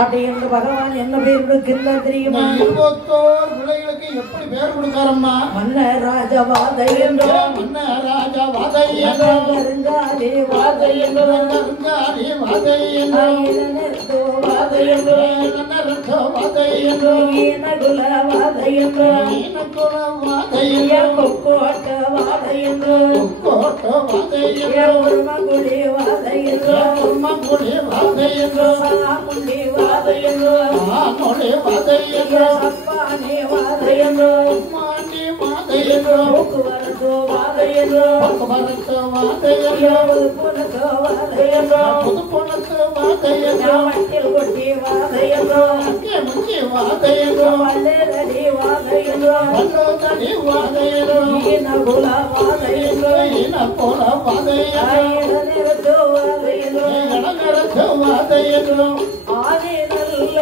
அப்படின்ற பகவான் என்ன பேர் கொடுக்கிறதா தெரியுமா? 21 பிள்ளைகளுக்கு எப்படி பேர் கொடுக்காரம்மா? மன்ன ராஜவாதை என்றோம், மன்ன ராஜவாதை என்றோம், கருங்காலே வாதை என்றோம், கருங்காலே வாதை என்றோம், இளநெருத்தோ வாதை என்றோம், இளநெருத்தோ வாதை என்றோம், ஈனகுல வாதை என்றோம், ஈனகுல வாதை என்றோம், கொக்கோட்ட வாதை என்றோம், கொக்கோட்ட வாதை என்றோம், உருமகுடி வாதை என்றோம், உருமகுடி வாதை என்றோம், சாமுண்டி வாதை என்றோம், சாமுண்டி வாதை என்றோம், சப்பானி வாதை என்றோம், மாண்டி வாதை என்றோம், போக்குவரத்து வாதை என்றோம், போக்குவரத்து வாதை என்றோம், புதுப்புணத்து வாதை என்றோம், புதுப்புணத்து வாதை என்றோம், மட்டில் கொட்டி வாதை என்றோம், முச்சி வாதை என்றோம், வல்லரடி வாதை என்றோம், வல்லரடி வாதை என்றோம், ஈனகுல வாதை என்றோம், ஈனகுல வாதை என்றோம், இளநெருத்து வாதை என்றோம், இளநெருத்து வாதை என்றோம், ஆதி நல்ல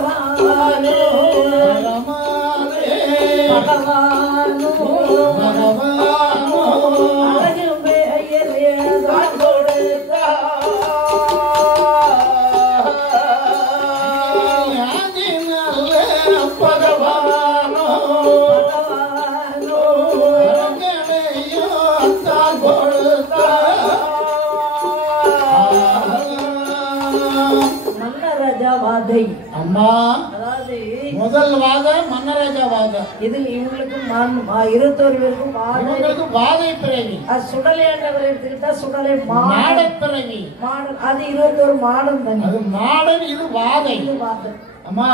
பகவானோ பகவானோ பகவானோ அழகு பெயரே தான் கொடுத்தா பகவானோ பகவானோ தான் கொடுத்தா மன்னராஜாவாதை. அம்மா அதாவது முதல் வாத மன்னராஜா வாத. இதில் இவங்களுக்கு 21 பேருக்கும் இவங்களுக்கு வாதை பிறவி. சுடலேண்டவர் எடுத்துக்கிட்டா சுடலை மாடன் பிறவி. மாடன் அது 21 மாடன் தானே. அது மாடன், இது வாதை. இது வாதை. அம்மா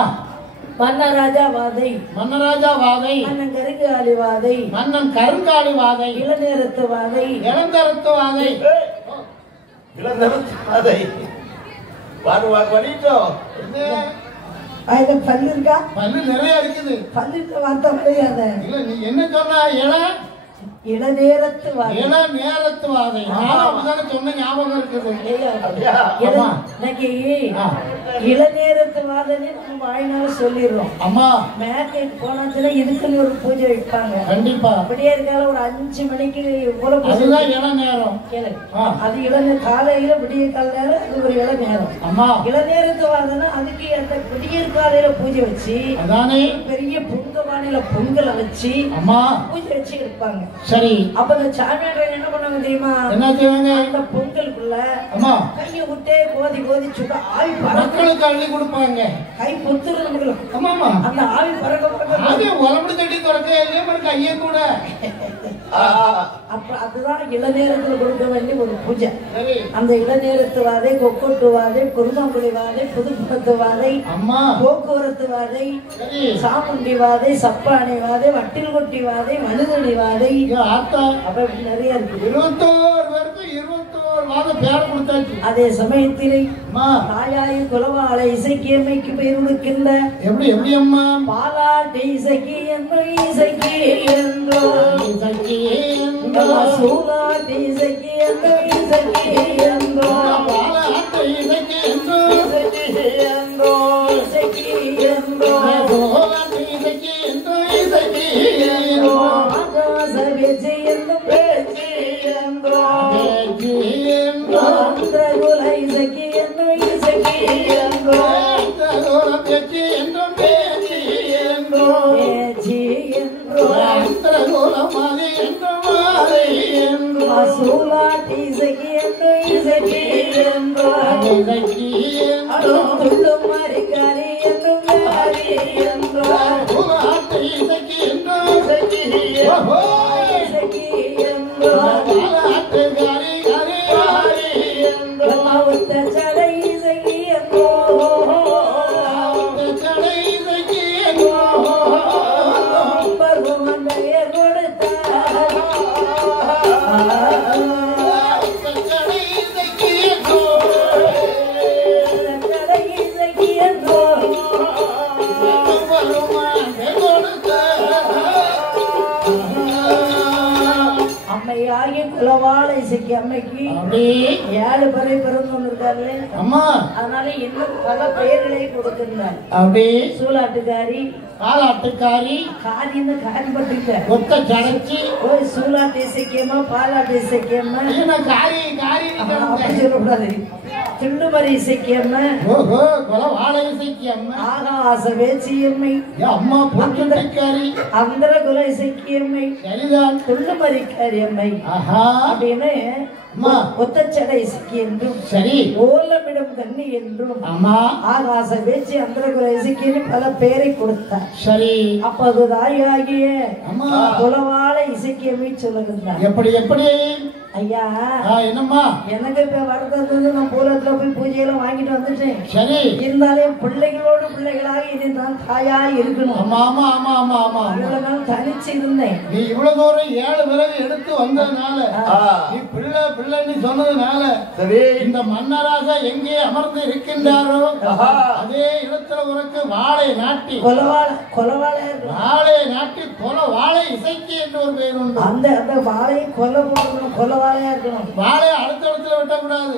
மன்னராஜா வாதை, மன்னராஜா வாதை, மன்னன் கருங்காலி வாதை, மன்னன் கருங்காலி வாதை, இளநேரத்து வாதை, இளந்தரத்து வாதை, இளந்தரத்து வாதை. பல்லு இருக்கா? பல்லு நிறைய இருக்குது. பல்லு வார்த்தை கிடையாது. இல்ல நீ என்ன சொன்ன? இளநேரத்து வாதை, இளநேரத்து வாதை. சொன்ன ஞாபகம் இருக்குது. இன்னைக்கு இளநேரத்து வாதனை நம்ம வாயினால சொல்லிடுறோம். அம்மா மேற்கைக்கு போனாச்சுன்னா இதுக்குன்னு ஒரு பூஜை வைப்பாங்க. கண்டிப்பா அப்படியே இருக்கால ஒரு 5 மணிக்கு இவ்வளவு அதுதான் இள நேரம். கேளு, அது இளநே காலையில விடிய கால நேரம், அது ஒரு இள நேரம். அம்மா இளநேரத்து வாதனா அதுக்கு அந்த விடியற் காலையில பூஜை வச்சு அதானே பெரிய பொங்கவானில பொங்கலை வச்சு அம்மா பூஜை வச்சு இருப்பாங்க. சரி, அப்ப அந்த சாமியார் என்ன பண்ணுவாங்க தெரியுமா? என்ன செய்வாங்க? அந்த பொங்கலுக்குள்ள அம்மா கையை விட்டே கோதி சுட ஆவி மக்களுக்கு அள்ளி கொடுப்பாங்க. கை பொத்துறது நமக்கு. ஆமாமா, அந்த ஆவி பறக்க அது உலம்பு தட்டி துறக்க இல்லையே கையை கூட. அப்ப அதுதான் இளநேரத்துல கொடுக்க வேண்டிய ஒரு பூஜை. அந்த இளநேரத்து வாதை, கொக்கோட்டு வாதை, குருமாங்குடி வாதை, புதுப்புணத்து வாதை, அம்மா போக்குவரத்து வாதை, சாமுண்டி வாதை, சப்பானை வாதை, வட்டில் கொட்டி வாதை, மனுதடி வாதை, ஆத்தா அப்ப நிறைய இருக்கு. 21 பேருக்கு 21 பார்த்து பேர கொடுத்தாச்சு. அதே சமயத்திலே தாயாய் குலவாளை இசைக்கு அம்மைக்கு பெயர் கொடுக்கின்ற எப்படி அம்மா பாலாட்டு இசைக்கு என்று இசைக்கு என்றோ சூலாட்டு இசைக்கு என்று இசைக்கு என்றோ பாலாட்டு இசைக்கு என்றோ இசைக்கு என்றோ சோலாட்டு இசைக்கு என்றோ இசைக்கு என்றோ ஆகாச பேச்சு என்னும் பேச்சு என்றோ குல இசைக்கு என்னும் இசைக்கு என்றோ பேச்சு என்றும் பேச்சு என்றோ பேச்சு என்றோ மாலை என்றும் மாலை என்றோ சூலாட்டு இசைக்கு என்னும் இசைக்கு என்றோ இசைக்கு என்றோ துள்ளும் மறிக்காரி என்னும் மாறி என்றோ சோலாட்டு இசைக்கு என்றோ இசைக்கு இசைக்கு என்றோ பாலாட்டு காரி காரி காரி என்றோ மாவட்ட சடை இசைக்கு என்றோ கடை இசைக்கு என்றோ பருவம் பெயர் கொடுத்தார் கடை இசைக்கு என்றோ சடை இசைக்கு என்றோ அம்மையாகி குலவாளை இசைக்கு அம்மைக்கு 7 பேரை பிறந்து இருக்காரு. அம்மா அதனால இன்னும் பல பெயர்களை கொடுத்திருந்தார். அப்படி சூலாட்டுக்காரி பாலாட்டுக்காரி காரின்னு காரிப்பட்டு ஒத்த சடைச்சி போய் சூலாட்டு இசைக்கியம்மா பாலாட்டு இசைக்கியம்மா காரி காரி அப்படி சொல்லக்கூடாது. திண்டுமரி இசைக்கியம்மா ஓஹோ கொல வாழை இசைக்கு அம்மா ஆகாச வேச்சியம்மை அம்மா பொட்டுக்காரி அந்தர குல இசைக்கியம்மை சரிதான் துள்ளுமரிக்காரி அம்மை ஆஹா அப்படின்னு அம்மா ஒத்தச்சடை இசைக்கு என்றும் சரி ஓலமிடம் கண்ணி என்றும் அம்மா ஆகாச வேச்சி அந்தரகுல இசைக்குன்னு பல பேரை கொடுத்தார். சரி அப்ப அது தாயாகிய அம்மா குலவாளை இசைக்கியமை சொல்லுகின்றார். எப்படி எப்படி ஐயா என்னம்மா எனக்கு இப்ப வரது நான் பூலத்துல போய் பூஜையெல்லாம் வாங்கிட்டு வந்துட்டேன். சரி இருந்தாலும் பிள்ளைகளோடு பிள்ளைகளாக இனி நான் தாயா இருக்கணும். ஆமா ஆமா ஆமா ஆமா ஆமா இவ்வளவு நாள் தனிச்சு இருந்தேன். நீ இவ்வளவு தூரம் 7 விறகு எடுத்து வந்ததுனால நீ பிள்ளை பிள்ளைன்னு சொன்னதுனால சரி இந்த மன்னராக எங்கே அமர்ந்து இருக்கின்றாரோ அதே இடத்துல உனக்கு வாழை நாட்டி கொலவாளையா இருக்கணும். வாழை நாட்டி வாழை இசைக்கு என்று ஒரு பேர் உண்டு. அந்த அந்த வாழையை கொலை போடணும். கொலவாளையா இருக்கணும். வாழை அடுத்த இடத்துல வெட்டக்கூடாது.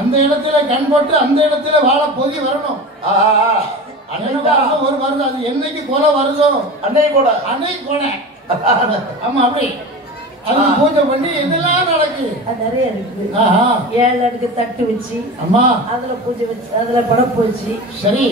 அந்த இடத்துல கண் போட்டு அந்த இடத்துல வாழை பொதி வரணும். ஒரு வருது அது என்னைக்கு கொலை வருதோ அன்னைக்கு கூட ஆமா அப்படி அது பூஜை பண்ணி என்னெல்லாம் நடக்கு அது நிறைய இருக்கு. 7 அடுக்கு தட்டு வச்சு அம்மா அதுல பூஜை வச்சு அதுல படப்பு வச்சு சரி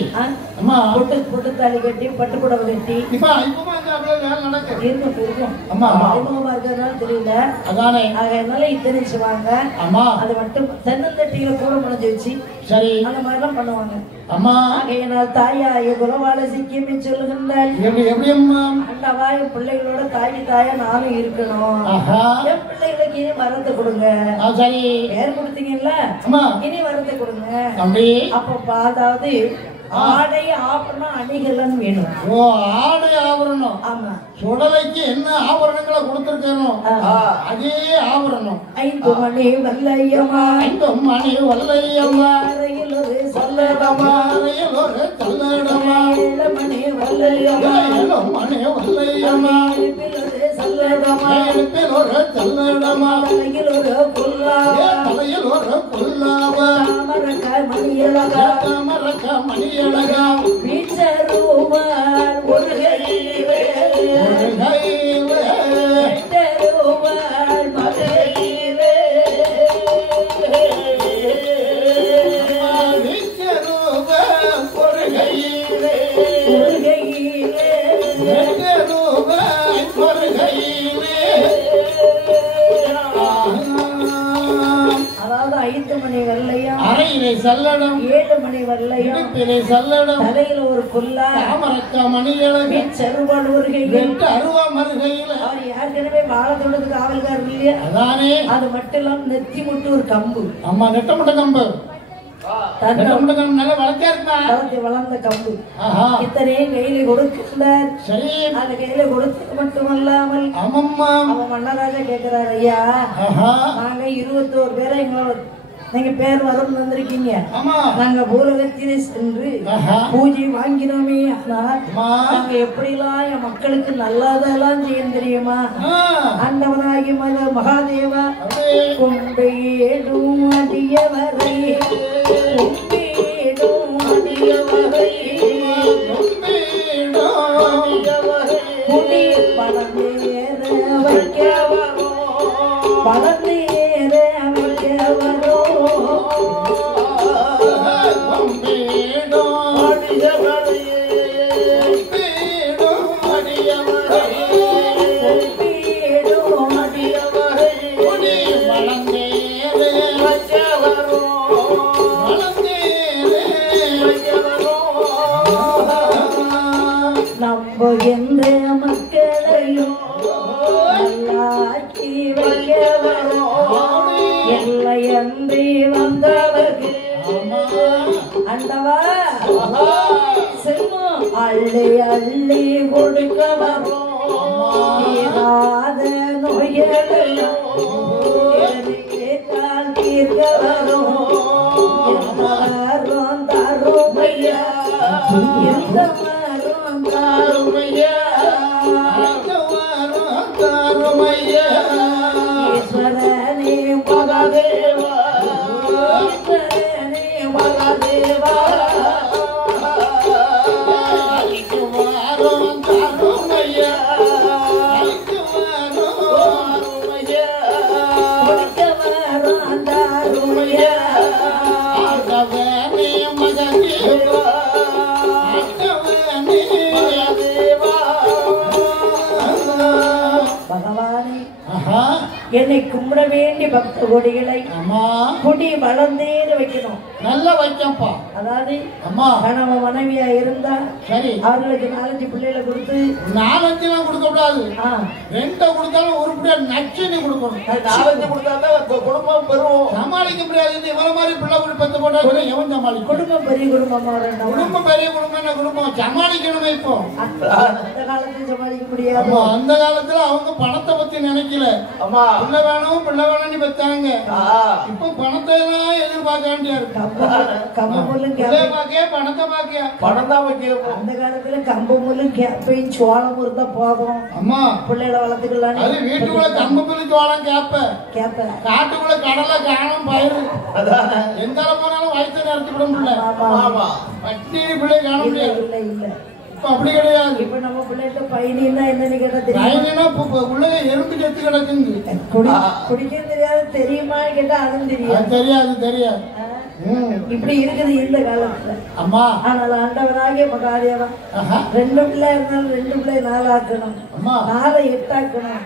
அம்மா பொட்டு தாலி கட்டி பட்டு புடவை கட்டி இப்பமா வேலை நடக்கு இருக்கும். அம்மா அறிமுகமா இருக்கிறதுனால தெரியல. அதானே அதனால இத்தனை செய்வாங்க. அம்மா அது மட்டும் தென்னந்தட்டியில கூட முளைஞ்சு வச்சு சரி அந்த மாதிரிலாம் பண்ணுவாங்க. அம்மா ஆகையினால் தாயாய குலவாள சிக்கியமே சொல்லுகின்றாள். எப்படி அம்மா அண்டவாய பிள்ளைகளோட தாயா நானும் இருக்கணும். என் பிள்ளைகளுக்கு இனி வரத்தை கொடுங்க. சரி பேர் கொடுத்தீங்கல்ல இனி வரத்தை கொடுங்க. அப்ப அதாவது ஆடை ஆபரணம் அணிகலன் வேணும். ஓ ஆடை ஆபரணம். ஆமா சுடலைக்கு என்ன ஆபரணங்களை கொடுத்திருக்கணும் அதே ஆபரணம். 5 மணி வல்லையம்மா 5 மணி வல்லையம்மா அறையில் ஒரு சொல்லடமா அறையில் ஒரு சொல்லடமா 7 மணி வல்லையம்மா 7 மணி வல்லையம்மா சொல்லடமா எழுப்பில் ஒரு சொல்லடமா தலையில் ஒரு குல்லாவா தலையில் ஒரு குல்லாவா தாமரக்காய் மணியழகா தாமரக்கா மணியழகா வீச்சருவார் ஒரு கையிலே ஒரு கையிலே எட்டருவார் மகையிலே வீச்சருவா ஒரு கையிலே ஒரு கையிலே எட்டருவா ஒரு கையிலே. அதாவது 5 மணி வெள்ளையும் அறையிலே சல்லடம் 7 மணி வெள்ளையும் இடுப்பிலே சல்லடம் தலையில ஒரு குல்லா தாமரக்கா மணியழகு செருவாள் ஒரு கையில். 8 அருவா மறுகையில அவர் ஏற்கனவே வாழத்தோடது காவல்காரர் இல்லையா? அதானே அது மட்டும் இல்லாம நெத்தி முட்டு ஒரு கம்பு அம்மா நெட்டமுட்ட கம்பு நல்ல வளர்த்தியா இருக்கா வளர்ந்த கம்பு இத்தனையும் கையில கொடுக்கின்றார். அது கையில கொடுத்தது மட்டுமல்லாமல் அவன் மன்னராஜா கேட்கிறார், ஐயா நாங்க 21 பேரை எங்களோட நீங்க பேர் வரம் வந்திருக்கீங்க. நாங்க பூலகத்திலே சென்று பூஜை வாங்கினோமே. ஆனால் நாங்க எப்படிலாம் என் மக்களுக்கு நல்லதெல்லாம் செய்ய தெரியுமா? ஆண்டவனாகி மகாதேவா கொம்பேடும் அடியவரை குடி பழந்தேர வைக்க வரும் பழந்தேர வைக்க வரும் நம்ப என்ற மக்களையும் நல்லாக்கி வைக்க வரும் எல்லையன்றி வந்தவர்கள் அண்டவா செல்வம் அள்ளி அள்ளி கொடுக்க வரும் ஏதாத நோயெல்லாம் தீர்க்க வரும் தருமையா எந்த மரம் தருமையா ஈஸ்வரனே மகாதேவா ஈஸ்வரனே மகாதேவா என்னை கும்பிட வேண்டிய பக்த கொடிகளை குடி வளர்ந்தேற வைக்கணும். நல்லா வைக்கப்பா. அதாவது கணவ மனைவியா இருந்தா சரி அவர்களுக்கு 4 பிள்ளைகளை கொடுத்து 4 கொடுக்க கூடாது. 2 கொடுத்தாலும் உருப்படியா நச்சுன்னு கொடுக்கணும். 4 கொடுத்தாதான் குடும்பம் பெறும். சமாளிக்க முடியாது. இவர மாதிரி பிள்ளை பத்து போட்டா கூட எவன் சமாளிக்கும்? குடும்பம் பெரிய குடும்பமா குடும்பம் பெரிய குடும்பம் குடும்பம் சமாளிக்கணுமே. இப்போ அந்த காலத்துல சமாளிக்க முடியாது. அந்த காலத்துல அவங்க பணத்தை பத்தி நினைக்கல. பிள்ளை வேணும் பிள்ளை வேணும்னு பெற்றாங்க. இப்போ பணத்தை எல்லாம் எதிர்பார்க்க வேண்டியா இருக்கு. பணத்தை பாக்கியா பணம் தான் வைக்க. அந்த காலத்துல கம்பு முள்ளு கேப்பையும் சோளம் இருந்தா போதும். அம்மா பிள்ளைகளை வளர்த்துக்கலாம். அது வீட்டுக்குள்ள கம்பு முள்ளு சோளம் கேப்ப காட்டுக்குள்ள கடலை காணும் பயிர் எந்த போனாலும் வயிற்று நிறுத்தி விட முடியல. பட்டி பிள்ளை காண முடியாது. இல்ல இல்ல அப்படி கிடையாது. இப்ப நம்ம பிள்ளைகிட்ட பயணினா என்னன்னு கேட்டா தெரியும். உள்ள எறும்பு செத்து கிடக்குது. குடிக்க தெரியாது தெரியுமா கேட்டா அதுவும் தெரியாது. தெரியாது தெரியாது. இப்படி இருக்குது இந்த காலத்துல. அம்மா ஆனால் ஆண்டவராகிய மகாதேவா 2 பிள்ளை இருந்தாலும் 2 பிள்ளை 4 ஆக்கணும். 4 8 ஆக்கணும்.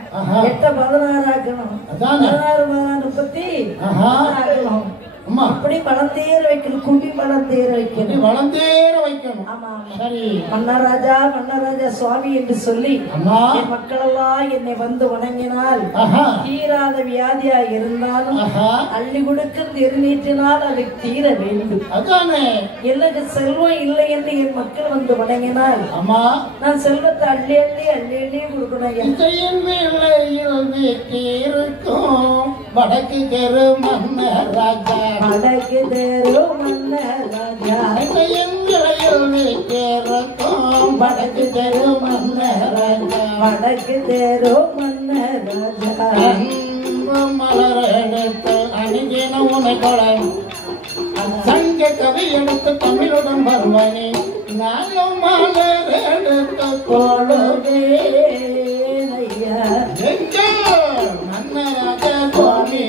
8 16 ஆக்கணும். 16 30 ஆக்கணும். அப்படி வளர்ந்தேற வைக்கணும். குடி வளர்ந்தேற வைக்கணும். வளர்ந்தேற வைக்கணும். ஆமா சரி. மன்னராஜா மன்னராஜா சுவாமி என்று சொல்லி என் மக்கள் எல்லாம் என்னை வந்து வணங்கினால் தீராத வியாதியா இருந்தாலும் அள்ளி கொடுக்கும் திருநீற்றினால் அது தீர வேண்டும். எனக்கு செல்வம் இல்லை என்று என் மக்கள் வந்து வணங்கினால் நான் செல்வத்தை அள்ளி அள்ளி அள்ளி அள்ளி கொடுக்கணும். வடக்கு தெரு மன்னராஜா வடக்கு தெரு மன்னராஜா வடக்கு தெரு மன்னராஜா வடக்கு தெரு மன்னராஜா மலரெடுத்து அணிகின உனை கொலை சங்க கவி எடுத்து தமிழுடன் வருவனே நானும் மலரெடுத்து கொழுவே மன்னராஜ சுவாமி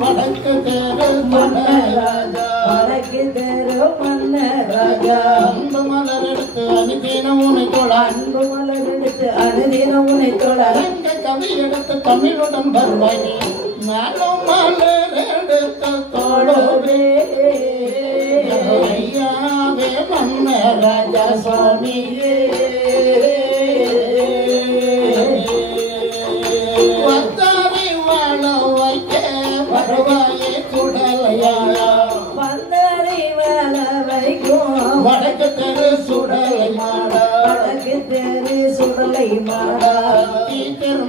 வடக்கு தெரு மன்னராஜா வடக்கு தெரு மன்னராஜா அன்பு மலர் எடுத்து அனுதினம் உனை தொழ அன்பு மலர் எடுத்து அனுதினம் உனை தொழ கவி எடுத்து தமிழுடன் வருவானே நானும் மலர் எடுத்து தொழுவே ஐயாவே மன்னராஜா சுவாமியே பேரு சுடலை மாடா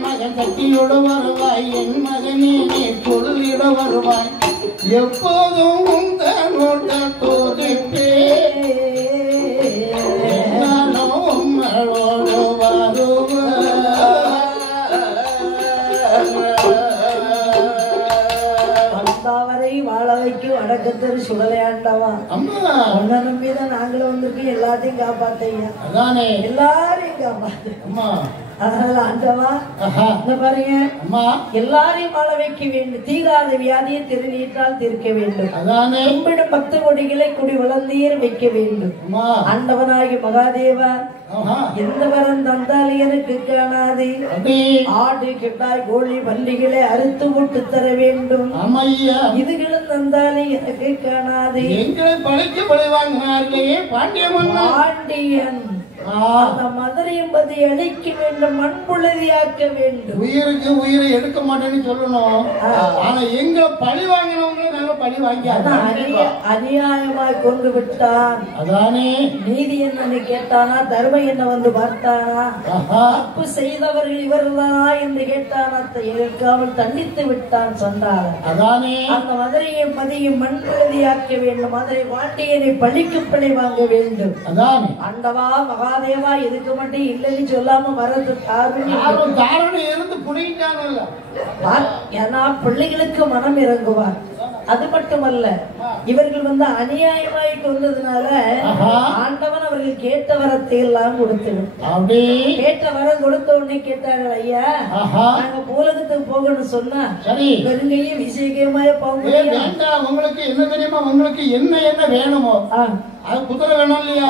மகன் சக்தியோடு வருவாய் என் மகனே நீ சொல்லிட வருவாய் எப்போதும் உங்களோட தோதிப்பே வாழ வைக்கும் அடக்கத்தரு சுடலையாண்டவா உன்னை நம்பிதான் நாங்களும் வந்திருக்கோம் எல்லாத்தையும் காப்பாத்தையா எல்லாரையும் காப்பாத்து அதனால ஆண்டவா இந்த பாருங்க எல்லாரையும் வாழ வைக்க வேண்டும் தீராத வியாதியை திருநீற்றால் தீர்க்க வேண்டும் கும்பிடும் 10 கொடிகளை குடி வளர்ந்தீர் வைக்க வேண்டும் ஆண்டவனாகி மகாதேவா எந்த வரம் தந்தால் எனக்கு காணாது ஆடு கிட்டாய் கோழி பள்ளிகளை அறுத்து விட்டு தர வேண்டும் இதுகளும் தந்தாலே எனக்கு காணாது எங்களை பழிக்கு பழி வாங்கினார்களே பாண்டியன் அந்த மதுரை என்பதை அழிக்க வேண்டும் மண்புழுதியாக்க வேண்டும் உயிருக்கு உயிரை எடுக்க மாட்டேன்னு சொல்லணும் ஆனா எங்க பழி வாங்கினவங்க நாங்க பழி வாங்கி அநியாயமாய் கொண்டு விட்டான் அதானே நீதி என்ன கேட்டானா தர்ம என்ன வந்து பார்த்தானா தப்பு செய்தவர்கள் இவர்களா என்று கேட்டானா கேட்காமல் தண்டித்து விட்டான் சொன்னார் அதானே அந்த மதுரையை பதியும் மண்புழுதியாக்க வேண்டும் மதுரை பாண்டியனை பழிக்கு பழி வாங்க வேண்டும் அதானே ஆண்டவா மகாதேவா இதுக்கு மட்டும் இல்லைன்னு சொல்லாம வரது தாரணை இருந்து புரிஞ்சாங்கல்ல ஏன்னா பிள்ளைகளுக்கு மனம் இறங்குவார் அது மட்டுமல்ல இவர்கள் வந்து அநியாயமாய் கொண்டதுனால ஆண்டவன் அவர்கள் கேட்ட வரத்தை எல்லாம் கொடுத்துடும் கேட்ட வரம் கொடுத்த உடனே கேட்டார்கள் ஐயா நாங்க பூலகத்துக்கு போகணும்னு சொன்னா வெறுங்கையும் விசேகமாய போக உங்களுக்கு என்ன தெரியுமா உங்களுக்கு என்ன வேணுமோ அது குதிரை வேணும் இல்லையா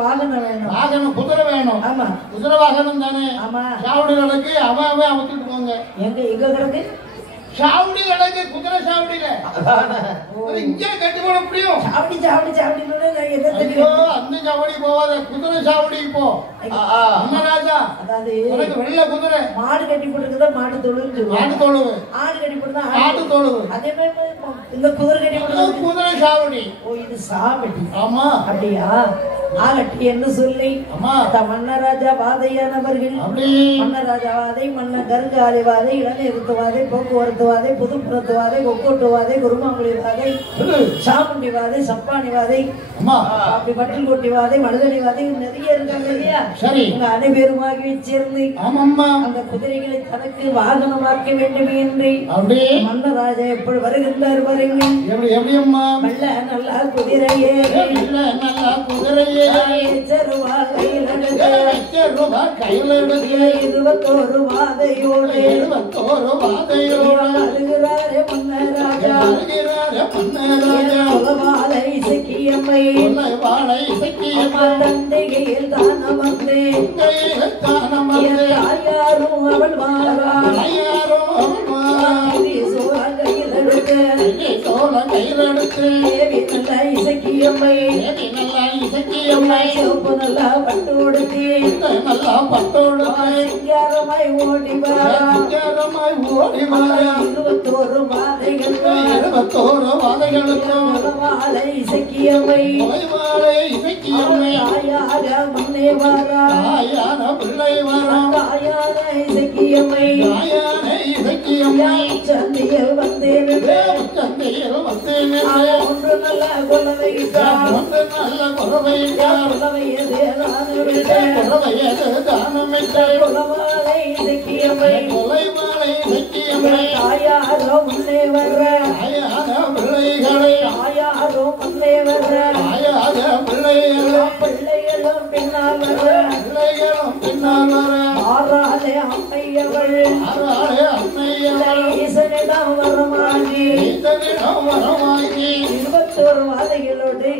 வாகனம் வேணும் வாகனம் குதிரை வேணும் ஆமா குதிரை வாகனம் தானே ஆமா சாவடி கிடக்கு அவன் அமைச்சுட்டு போங்க எங்க கிடக்கு சாவடி கிடக்கு குதிரை சாவடியில இங்கே கட்டி போட முடியும் சாவடி அந்த சாவடி போவாத குதிரை சாவடி போ ராஜா அதாவது வெள்ள குதிரை மாடு கட்டி போட்டுருக்குதா மாடு தொழுவு மாடு தொழுவு ஆடு கட்டி போட்டுதான் ஆடு தொழுவு அதே மாதிரி இந்த குதிரை கட்டி போட்டு குதிரை சாவடி ஓ இது சாவடி ஆமா அப்படியா ஆகட்டி என்று சொல்லி மன்னராஜா வாதையானவர்கள் மன்னராஜா வாதை மன்ன கருங்காலி வாதை இளநீருத்து வாதை போக்குவரத்து வாதை புதுப்புறத்து வாதை கொக்கோட்டு வாதை குருமாங்குடி வாதை சாமுண்டி வாதை சப்பானி வாதை அப்படி பட்டில் கொட்டி வாதை மடுதடி வாதை நிறைய இருக்காங்க இல்லையா உங்க அனைவருமாகி சேர்ந்து அந்த குதிரைகளை தனக்கு வாகனமாக்க வேண்டும் என்று மன்னராஜா எப்படி வருகின்றார் பாருங்கள் நல்ல நல்லா குதிரையே நல்லா குதிரையே கையில் எடுத்து 21 வாதையோடு அழுகிறாரே மன்னராஜா வாழை இசக்கியம்மை தந்தையில் தான் அமர்ந்தேன் யாரும் அவள் வாராள் கையில் எடுத்து நல்ல இசக்கியம்மை நல்லா பட்டு கொடுத்து நல்லா பட்டோடு சிங்காரமாய் ஓடி ஓடி 21 வாதைகளுக்கும் வாழை இசக்கியம்மை ஆயாக முன்னே வாரா பிள்ளை வர இசக்கியம்மை சந்தையில் வந்தேன் ஒன்று நல்ல குழந்தை தாயாரோ முன்னே வர்ற தாயாரோ முன்னே வர்ற பிள்ளைகளும் பின்னால் வர்ற ஆறாலே அம்மையவள் ஈசனிடம் வரமாகி 21 வாதைகளோடு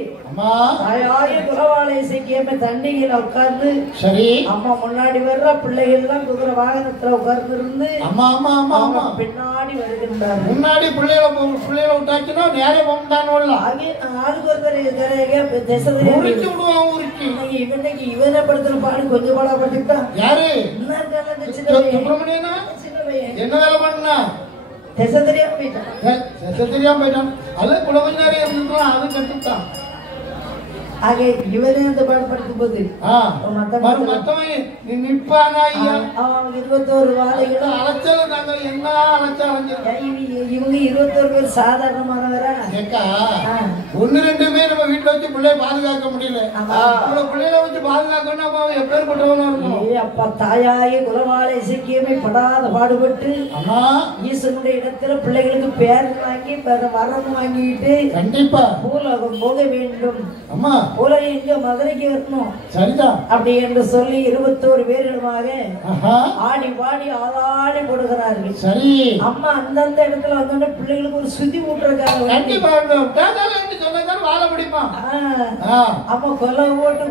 குலவாளை இசைக்கியமே தண்ணியில் உட்கார்ந்து அம்மா முன்னாடி வர்ற பிள்ளைகள் எல்லாம் குதிரை வாகனத்துல உட்கார்ந்து இருந்து பின்னாடி வருகின்றார் முன்னாடி பிள்ளைகளை விட்டாச்சுன்னா நேரே போட்டானோல்ல ஆளுக்கு ஒருத்தர் திசை இன்னைக்கு இவனை படுத்துற பாடு கொஞ்சம் பாடா பட்டுட்டான் யாரு சுப்பிரமணியனா என்ன வேலை பண்ணா திசை தெரியாம போயிட்டான் தெரியாம போயிட்டான் அல்ல குலவஞ்சாரி இருந்துட்டான் அது கட்டுட்டான் ஆக இவரே அந்த பாடம் படிக்கும் போது நிற்பானா ஐயா 21 வாழைகளும் அலைச்சல் நாங்க என்ன அலைச்சாலும் இவங்க 21 பேர் சாதாரணமானவரா ஒன்னு ரெண்டு பேர் நம்ம வீட்டுல வச்சு பிள்ளைய பாதுகாக்க முடியல பிள்ளைகளை வச்சு பாதுகாக்கணும் அப்ப எப்பேற்பட்டவனா இருக்கும் அப்பா தாயாய குலவாழை இசைக்கியமே படாத பாடுபட்டு ஈசனுடைய இடத்துல பிள்ளைகளுக்கு பேர் வாங்கி வரம் வாங்கிட்டு கண்டிப்பா பூலகம் போக வேண்டும் அம்மா பூலகம் இங்க மதுரைக்கு வரணும் சரிதான் அப்படி என்று சொல்லி 21 பேர்களுமாக ஆடி பாடி ஆளாடி போடுகிறார்கள் சரி அம்மா அந்தந்த இடத்துல வந்து பிள்ளைகளுக்கு ஒரு சுத்தி ஊட்டுறதுக்காக வாழ முடியுமா அம்மா கொலை போட்டு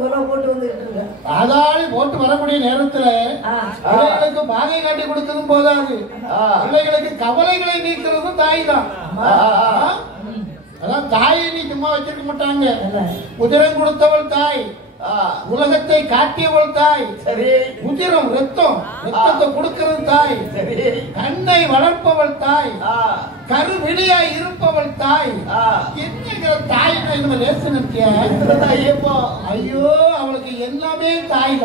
வந்துட்டு இருக்க ஆதாளி போட்டு வரக்கூடிய நேரத்துல பிள்ளைகளுக்கு பாதை காட்டி கொடுக்கறதும் போதாது பிள்ளைகளுக்கு கவலைகளை நீக்கிறதும் தாய் தான் அதான் தாயை நீ சும்மா வச்சிருக்க மாட்டாங்க உதிரம் கொடுத்தவள் தாய் உலகத்தை காட்டியவள் தாய் உதிரம் ரத்தத்தை கொடுக்கிறது தாய் கண்ணை வளர்ப்பவள் தாய் கருவிழியாய் இருப்பவள் தாய் என்ன தாய் ஐயோ அவளுக்கு எல்லாமே தாய்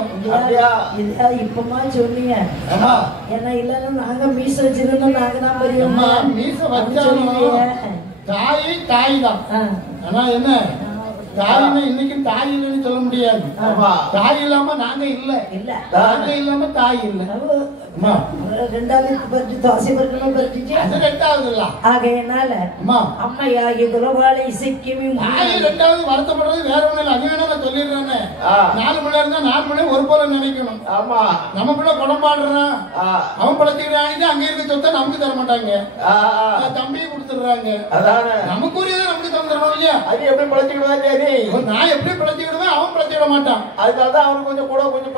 தான் இப்பமா சொன்னீங்க ஏன்னா இல்லன்னா நாங்க மீச வச்சிருந்தோம் நாங்க தான் பெரியம்மா மீச வச்சாலும் தாய் தான் ஆனா என்ன தாய்மை இன்னைக்கு தாய் இல்லைன்னு சொல்ல முடியாது தாய் இல்லாம நாங்க இல்ல நாங்க இல்லாம தாய் இல்ல அம்மையாகி குலவாழை இசைக்குமே ரெண்டாவது வருத்தப்படுறது வேற ஒண்ணு இல்லை அது வேணா நான் சொல்லிடுறேன் 4 மணி இருந்தா 4 மணி ஒரு போல நினைக்கணும் நம்ம பிள்ளை குடம் பாடுறான் அவன் பழச்சிக்கிறான் அங்க இருக்க சொத்தை நமக்கு தர மாட்டாங்க தம்பியை கொடுத்துடுறாங்க நமக்கு உரியதை நமக்கு தந்துடுறோம் இல்லையா அது எப்படி பழச்சிக்கிடுவா நான் எப்படி பழச்சிக்கிடுவேன் அவன் பழச்சிக்கிட மாட்டான் அதுக்காக அவனுக்கு கொஞ்சம் கூட கொஞ்சம்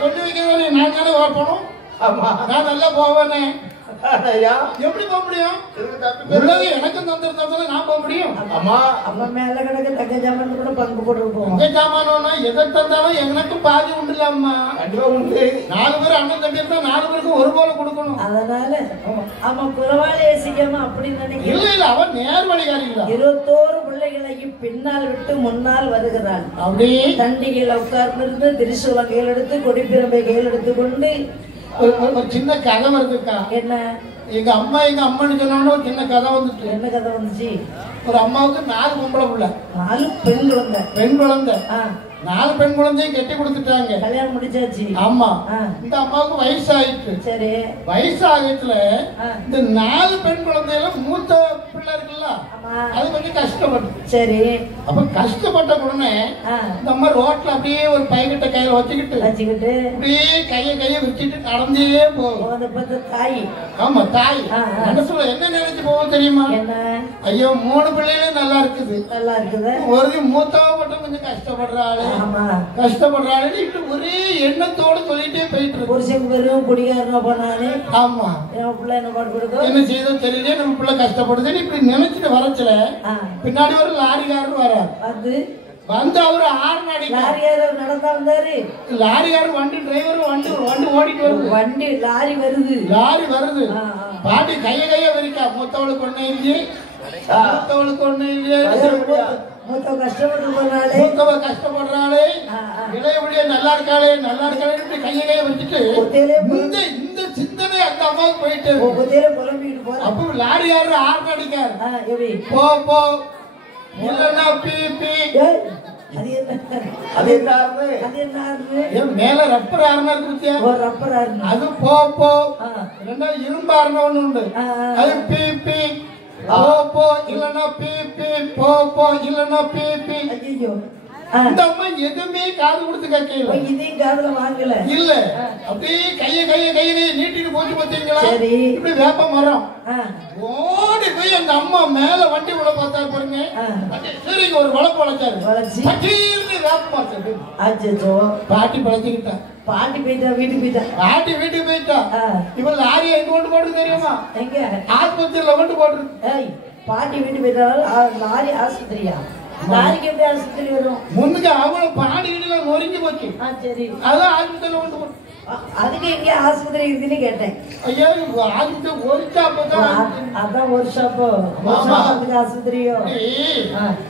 கொஞ்சம் வைக்கிறவனே நான் தானே வரப்போனும் நான் நல்லா போவேனே எப்படி போக முடியும் எனக்கும் தந்திருந்தாலும் நான் போக முடியும் மேல கிடக்க தங்க ஜாமான் கூட பங்கு போட்டுருப்போம் தங்க ஜாமான் எதை தந்தாலும் எனக்கும் பாதி உண்டு இல்லாமா உண்டு 4 பேர் அண்ணன் தம்பி இருந்தா 4 பேருக்கு ஒரு போல கொடுக்கணும் அதனால அவன் குறவாளி யோசிக்காம அப்படின்னு நினைக்கிறேன் இல்ல அவன் நேர் வழிகாரி 21 பிள்ளைகளையும் பின்னால் விட்டு முன்னால் வருகிறான் அப்படி தண்டிகையில் உட்கார்ந்து திரிசூலம் கையில் எடுத்து கொடிப்பிரம்பை கையில் எடுத்துக்கொண்டு ஒரு சின்ன கதை வருதுக்கா என்ன எங்க அம்மான்னு சொன்னாலும் ஒரு சின்ன கதை வந்துச்சு என்ன கதை வந்துச்சு ஒரு அம்மாவுக்கு 4 பொம்பளை பிள்ளை 4 பெண் குழந்தை 4 பெண் குழந்தையும் கட்டி கொடுத்துட்டாங்க கல்யாணம் முடிச்சாச்சு ஆமா இந்த அம்மாவுக்கு வயசு ஆயிடுச்சு சரி வயசு ஆகிட்டுல இந்த 4 பெண் குழந்தையில மூத்த பிள்ளை இருக்குல்ல அது கொஞ்சம் கஷ்டப்பட்டு சரி அப்ப கஷ்டப்பட்ட உடனே இந்த அம்மா ரோட்ல அப்படியே ஒரு பைக்கிட்ட கையில வச்சுக்கிட்டு அப்படியே கைய வச்சுட்டு நடந்தே போகும் தாய் ஆமா தாய் மனசுல என்ன நினைச்சு போவோம் தெரியுமா ஐயோ 3 பிள்ளைகளும் நல்லா இருக்குது ஒரு மூத்தவ மட்டும் கொஞ்சம் கஷ்டப்படுறாள் கஷ்டப்படுறாள் ஒரே எண்ணத்தோட சொல்லிட்டே போயிட்டு இருக்கு புருஷன் வெறும் குடிகாரனா போனாலே ஆமா பிள்ளை என்ன பாடு கொடுக்கும் என்ன செய்தோம் தெரியல நம்ம பிள்ளை கஷ்டப்படுது இப்படி நினைச்சிட்டு வரச்சுல பின்னாடி ஒரு லாரிக்காரர் வராரு வந்து அவரு லாரியார் நடந்தா வந்தாரு லாரியார் வண்டி டிரைவர் வண்டி ஓடிட்டு வருது லாரி வருது பாட்டி கைய விரிக்கா மூத்தவளுக்கு ஒண்ணு இல்லையே மூத்தவ கஷ்டப்படுறாளே இளைய நல்லா இருக்காளே கைய வச்சுட்டு இந்த சிந்தனை அந்த அம்மாவுக்கு போயிட்டு அப்ப லாரி யாரு ஆறு அடிக்காரு போ இல்லன்னா மேல ரப்பர் ஆறுனா இருக்கு அது போ இரும்பு ஆறுனா ஒண்ணு உண்டு அது பி போ இல்லன்னா போ இல்லன்னா இந்த அம்மா எதுவுமே காது கொடுத்து கேட்கல இதையும் காதுல வாங்கல இல்ல அப்படியே கைய நீட்டிட்டு போச்சு பாத்தீங்களா இப்படி வேப்ப மரம் ஓடி போய் அந்த அம்மா மேல வண்டி விட பார்த்தாரு பாருங்க சரிங்க ஒரு வளப்பு வளைச்சாரு வேப்ப மரம் பாட்டி பழச்சிக்கிட்டா பாட்டி வீட்டுக்கு போயிட்டா இவன் லாரி எங்க கொண்டு போடுறது தெரியுமா எங்க ஆஸ்பத்திரியில கொண்டு போடுறது பாட்டி வீட்டு போயிட்டாலும் லாரி ஆஸ்பத்திரியா லாரிக்கு எப்படி ஆஸ்பத்திரி வரும் முன்னுக்கு அவளை பாடி வீடுல நொறுங்கி போச்சு சரி அதான் ஆஸ்பத்திரியில கொண்டு போட்டு அதுக்கு எங்க ஆஸ்பத்திரி இருக்குன்னு கேட்டேன். ஐயா ஆஸ்பத்திரி ஒரு ஷாப்பதான். அதான் ஒரு ஷாப்போ அதுக்கு ஆஸ்பத்திரியோ?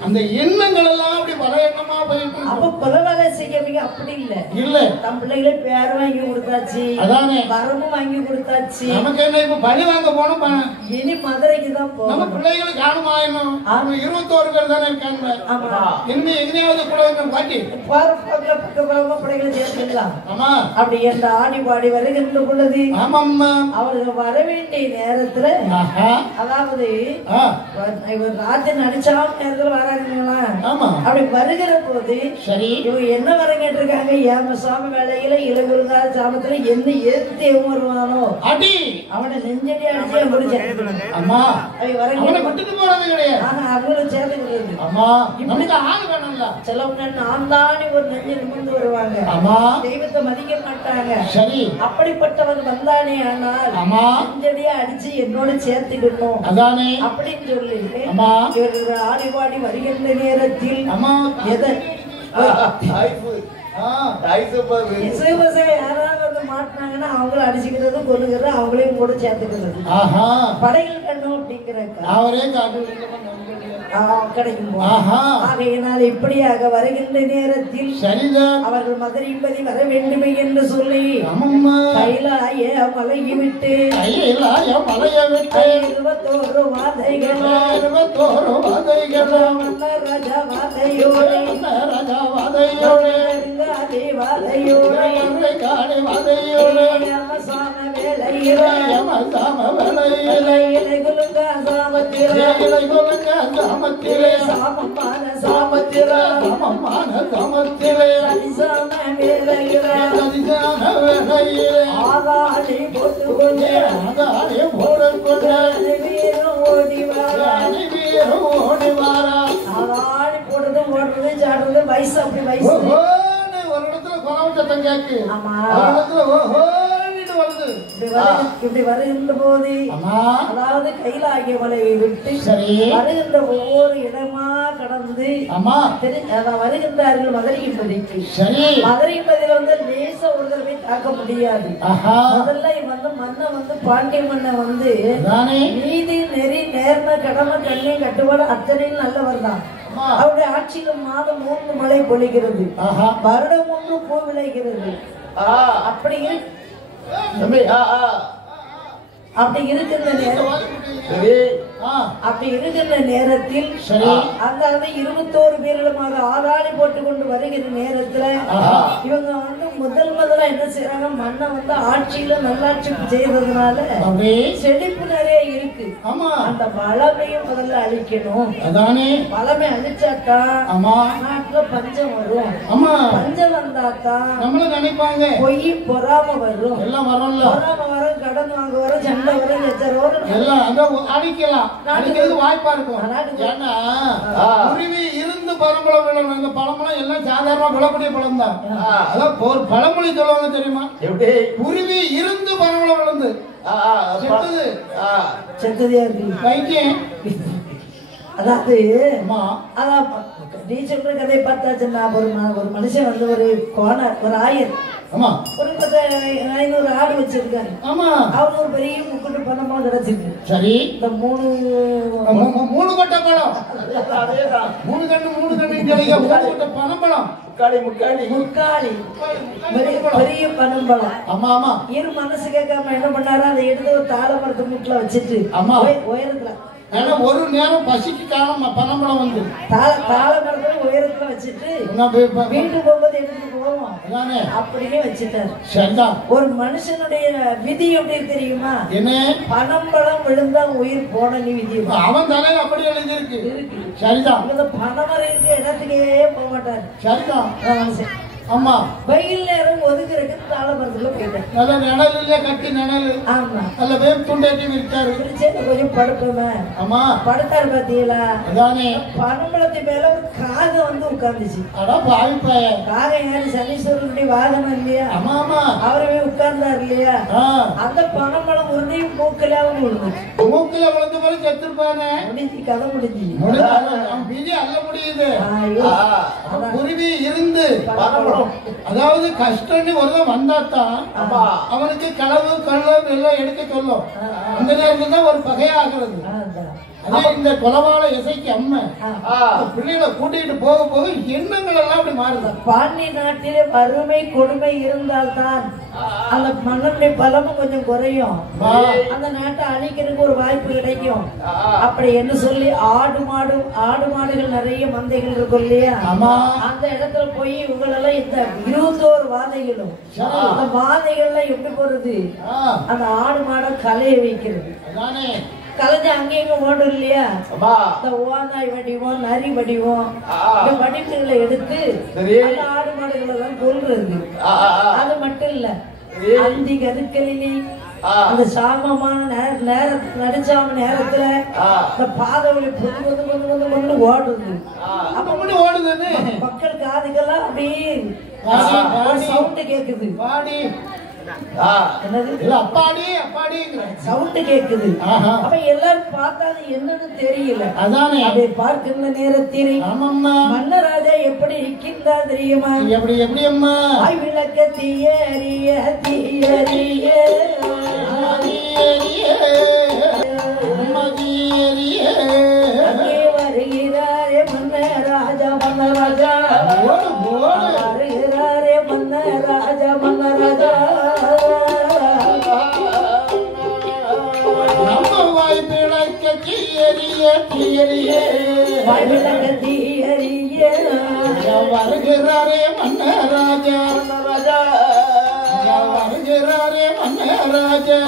அந்த எண்ணங்கள் எல்லாம் அப்படி பல எண்ணமா போயிட்டு அப்ப கொலை வேலை செய்யறீங்க அப்படி இல்ல இல்ல. தம் பிள்ளைகளே பேர் வாங்கி கொடுத்தாச்சு, அதானே வரமும் வாங்கி கொடுத்தாச்சு. நமக்கு என்ன இப்ப பழி வாங்க போனோம். இனி மதுரைக்கு தான் நம்ம போகணும். பிள்ளைகளுக்கு காணுமா இன்னும் 21 பேர் தானே இருக்காங்க. ஆமா இனிமே எங்கேயாவது கூட காட்டி பக்கமா பிள்ளைகளை சேர்த்துக்கலாம். ஆமா அப்படி என்ற ஆடி பாடி வருகின்ற பொழுது ஆமாம்மா அவர்கள் வர வேண்டிய நேரத்துல அதாவது இவர் ராத்திரி நடிச்சாம நேரத்துல வராங்களா? ஆமா அப்படி வருகிற போது சரி இவங்க என்ன வர கேட்டிருக்காங்க, ஏம சாமி வேலையில இளங்குருகா சாமத்துல என்ன ஏத்து எவன் வருவானோ அடி அவனை நெஞ்சடி அடிச்சு முடிச்சேன். அம்மா அவங்க வர அவனை விட்டுட்டு போறது கிடையாது. அவங்களும் சேர்த்து விடுறது. அம்மா நமக்கு ஆள் வேணும்ல. சிலவங்க நான் தானே ஒரு நெஞ்சு நிமிர்ந்து வருவாங்க. ஆமா தெய்வத்தை மதிக்க மாட்டாங்க. சரி அப்படிப்பட்டவன் வந்தானே ஆனால் ஆமா நெஞ்சடியா அடிச்சு என்னோட சேர்த்துக்கணும் அதானே அப்படின்னு சொல்லி ஆமா இவர்கள் ஆடி பாடி வருகின்ற நேரத்தில் ஆமா எதை ஆ யாராவது வந்து மாட்டினாங்கன்னா அவங்கள அடிச்சுக்கிறது கொள்ளுகிறது அவங்களையும் கூட சேர்த்துக்கிறது. படைகள் கண்ணும் அப்படிங்கிற அவரே கிடைக்கும். ஆகையினால் இப்படியாக வருகின்ற நேரத்தில் சரிதான் அவர்கள் மதுரைப்பதி வர வேண்டுமே என்று சொல்லி கைலாய மலையை விட்டு 21 வாதைகள் ராஜா வாதையோடு ஓடுறது சாடுறது வயசு அப்படி வயசு ஒரு இடத்துல குணவச்சத்தம் கேக்கு. ஒரு இடத்துல இப்படி வருகின்ற போது அதாவது கைலாய மலையை விட்டு வருகின்ற ஒவ்வொரு இடமா கடந்து வருகின்றார்கள் மதுரையின்பதிக்கு. மதுரையின்பதில வந்து லேச ஒரு தடவை தாக்க முடியாது. முதல்ல வந்து மன்ன வந்து பாண்டிய மன்ன வந்து நீதி நெறி நேர்ம கடமை கண்ணி கட்டுப்பாடு அத்தனையும் நல்லவர் தான். அவருடைய ஆட்சியில மாதம் 3 மழை பொழிகிறது, வருடம் 1 பூ விளைகிறது. அப்படி இருக்கின்ற நேரத்தில் அந்த 21 பேர்களுமாக ஆளாளி போட்டுக் கொண்டு வருகிற நேரத்துல இவங்க வந்து முதல்ல என்ன செய்யறாங்க, மண்ணை வந்து ஆட்சியில நல்லாட்சி செய்யறதுனால செழிப்பு நிறைய இருக்கு. அந்த வளமையும் முதல்ல அழிக்கணும். வளமை அழிச்சாத்தான் நாட்டுல பஞ்சம் வரும். பஞ்சம் வந்தாத்தான் நம்மளும் நினைப்பாங்க பொய் பொறாம வரும். எல்லாம் வரல, பொறாம வரும், கடன் வாங்க வரும், சண்டை வரும், எச்சர வரும், எல்லாம் அங்க அழிக்கலாம். அழிக்கிறது வாய்ப்பா இருக்கும். ஏன்னா குருவி இருந்து பழம்பழம் விழணும். இந்த பழம்பழம் எல்லாம் சாதாரணமா விழக்கூடிய பழம் தான். அதான் ஒரு பழமொழி சொல்லுவாங்க தெரியுமா, குருவி இருந்து பழம்பழம் விழுந்து செத்தது வைத்தியம். அதாவது அதான் நீ சொல்ற கதையை பார்த்தாச்சுன்னா ஒரு மனுஷன் வந்து ஒரு ஆயர் ஒரு 500 ஆடு வச்சிருக்காரு. அவரு ஒரு பெரிய முக்குட்டு பணம் கிடைச்சிருக்கு. சரி, இந்த 3 கொட்டை பழம் 3 கண்ணு பனம்பழம் முக்காளி பெரிய பனம்பழம். ஆமா ஆமா. இரு மனசு கேட்காம என்ன பண்ணாரு, அதை எடுத்து ஒரு தாழ மரத்து முட்டுல வச்சுட்டு உயரத்துல ஒரு நேரம் பசிக்கு காலம் பனம்பழம் வந்து தாழ மரத்துல உயரத்துல வச்சுட்டு வீட்டுக்கு போகும்போது எடுத்துட்டு போவோம் அப்படியே வச்சுட்டாரு. சரிதான். ஒரு மனுஷனுடைய விதி எப்படி தெரியுமா, என்ன பனம்பழம் விழுந்தா உயிர் போன விதி அவன் தலையில அப்படி எழுதிருக்கு. சரிதான். பனமரம் இருக்க இடத்துக்கே போக மாட்டாரு. சரிதான். ஆமா, வெயில் நேரம் ஒதுக்குறதுக்கு தாழ மரத்துல போயிட்டேன். நல்ல நிழல் இல்ல, கட்டி நிழல். ஆமா, நல்ல வேம் துண்டாட்டி விட்டாரு. கொஞ்சம் படுப்போமே. ஆமா, படுத்தாரு பாத்தீங்களா. அதானே பனம்பழத்து மேல ஒரு காகம் வந்து உட்கார்ந்துச்சு. அடா பாவிப்பாய, காகம் யாரு சனீஸ்வரனுடைய வாகனம் இல்லையா. ஆமா ஆமா, அவருமே உட்கார்ந்தாரு இல்லையா. அந்த பனம்பழம் உருண்டி மூக்கில விழுந்துச்சு. மூக்கில விழுந்து போய் செத்துருப்பாங்க. முடிஞ்சு கதை முடிஞ்சு விதி அல்ல முடியுது. குருவி இருந்து பனம்பழம் அதாவது கஷ்டம்னு ஒருதான் வந்தாத்தான் அவனுக்கு களவு கள்ளம் எல்லாம் எடுக்க சொல்லும். அந்த நேரத்துல தான் ஒரு பகையாகிறது. அதே இந்த கொலவாள இசைக்கு அம்மா பிள்ளைகளை கூட்டிட்டு போக போக எண்ணங்கள் எல்லாம் அப்படி மாறுது. பாண்டி நாட்டிலே வறுமை கொடுமை இருந்தால்தான் அந்த மன்னனுடைய பலமும் கொஞ்சம் குறையும், அந்த நாட்டை அழிக்கிறதுக்கு ஒரு வாய்ப்பு கிடைக்கும். அப்படி என்று சொல்லி ஆடு மாடுகள் நிறைய மந்தைகள் இருக்கும் இல்லையா, அந்த இடத்துல போய் இவங்களெல்லாம் இந்த 21 வாதைகளும் அந்த வாதைகள்லாம் எப்படி போறது, அந்த ஆடு மாடை கலைய வைக்கிறது. கலைஞ்சு அங்கேயும் ஓடும் இல்லையா, இந்த ஓநாய் வடிவம் நரி வடிவம் இந்த வடிவங்களை எடுத்து அந்த ஆடு மாடுகளை தான் கொல்றது. அது மட்டும் இல்ல, அந்தி கருக்களிலே அந்த சாமமான நடிச்சாம நேரத்துல இந்த பாதவழி பொண்ணு ஓடுது. அப்ப ஓடுது மக்கள் காதுகள்லாம் அப்படியே சவுண்ட் கேக்குது, சவுண்ட் கேக்குது. அப்ப எல்லாரும் பார்த்தா என்னன்னு தெரியல. அதை பார்க்கின்ற நேரத்தில் மன்னராஜா எப்படி இருக்கின்றார் தெரியுமா? எப்படி எப்படி அம்மா விளக்க தீயறிய தீயறிய வருகிறாரே மன்னராஜா மன்னராஜா வருகிறாரே மன்னராஜா மன்னராஜா வருகிறாரே மன்னராஜா வருகிறாரே மன்னராஜா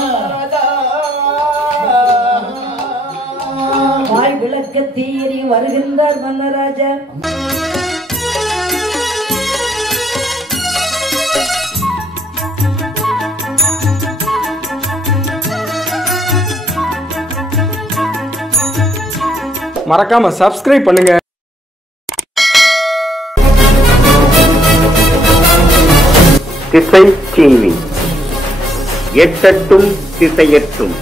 வாய் விளக்க தீயறி வருகின்றார் மன்னராஜா. மறக்காம சப்ஸ்கிரைப் பண்ணுங்க. திசை டிவி எட்டட்டும் திசையட்டும்.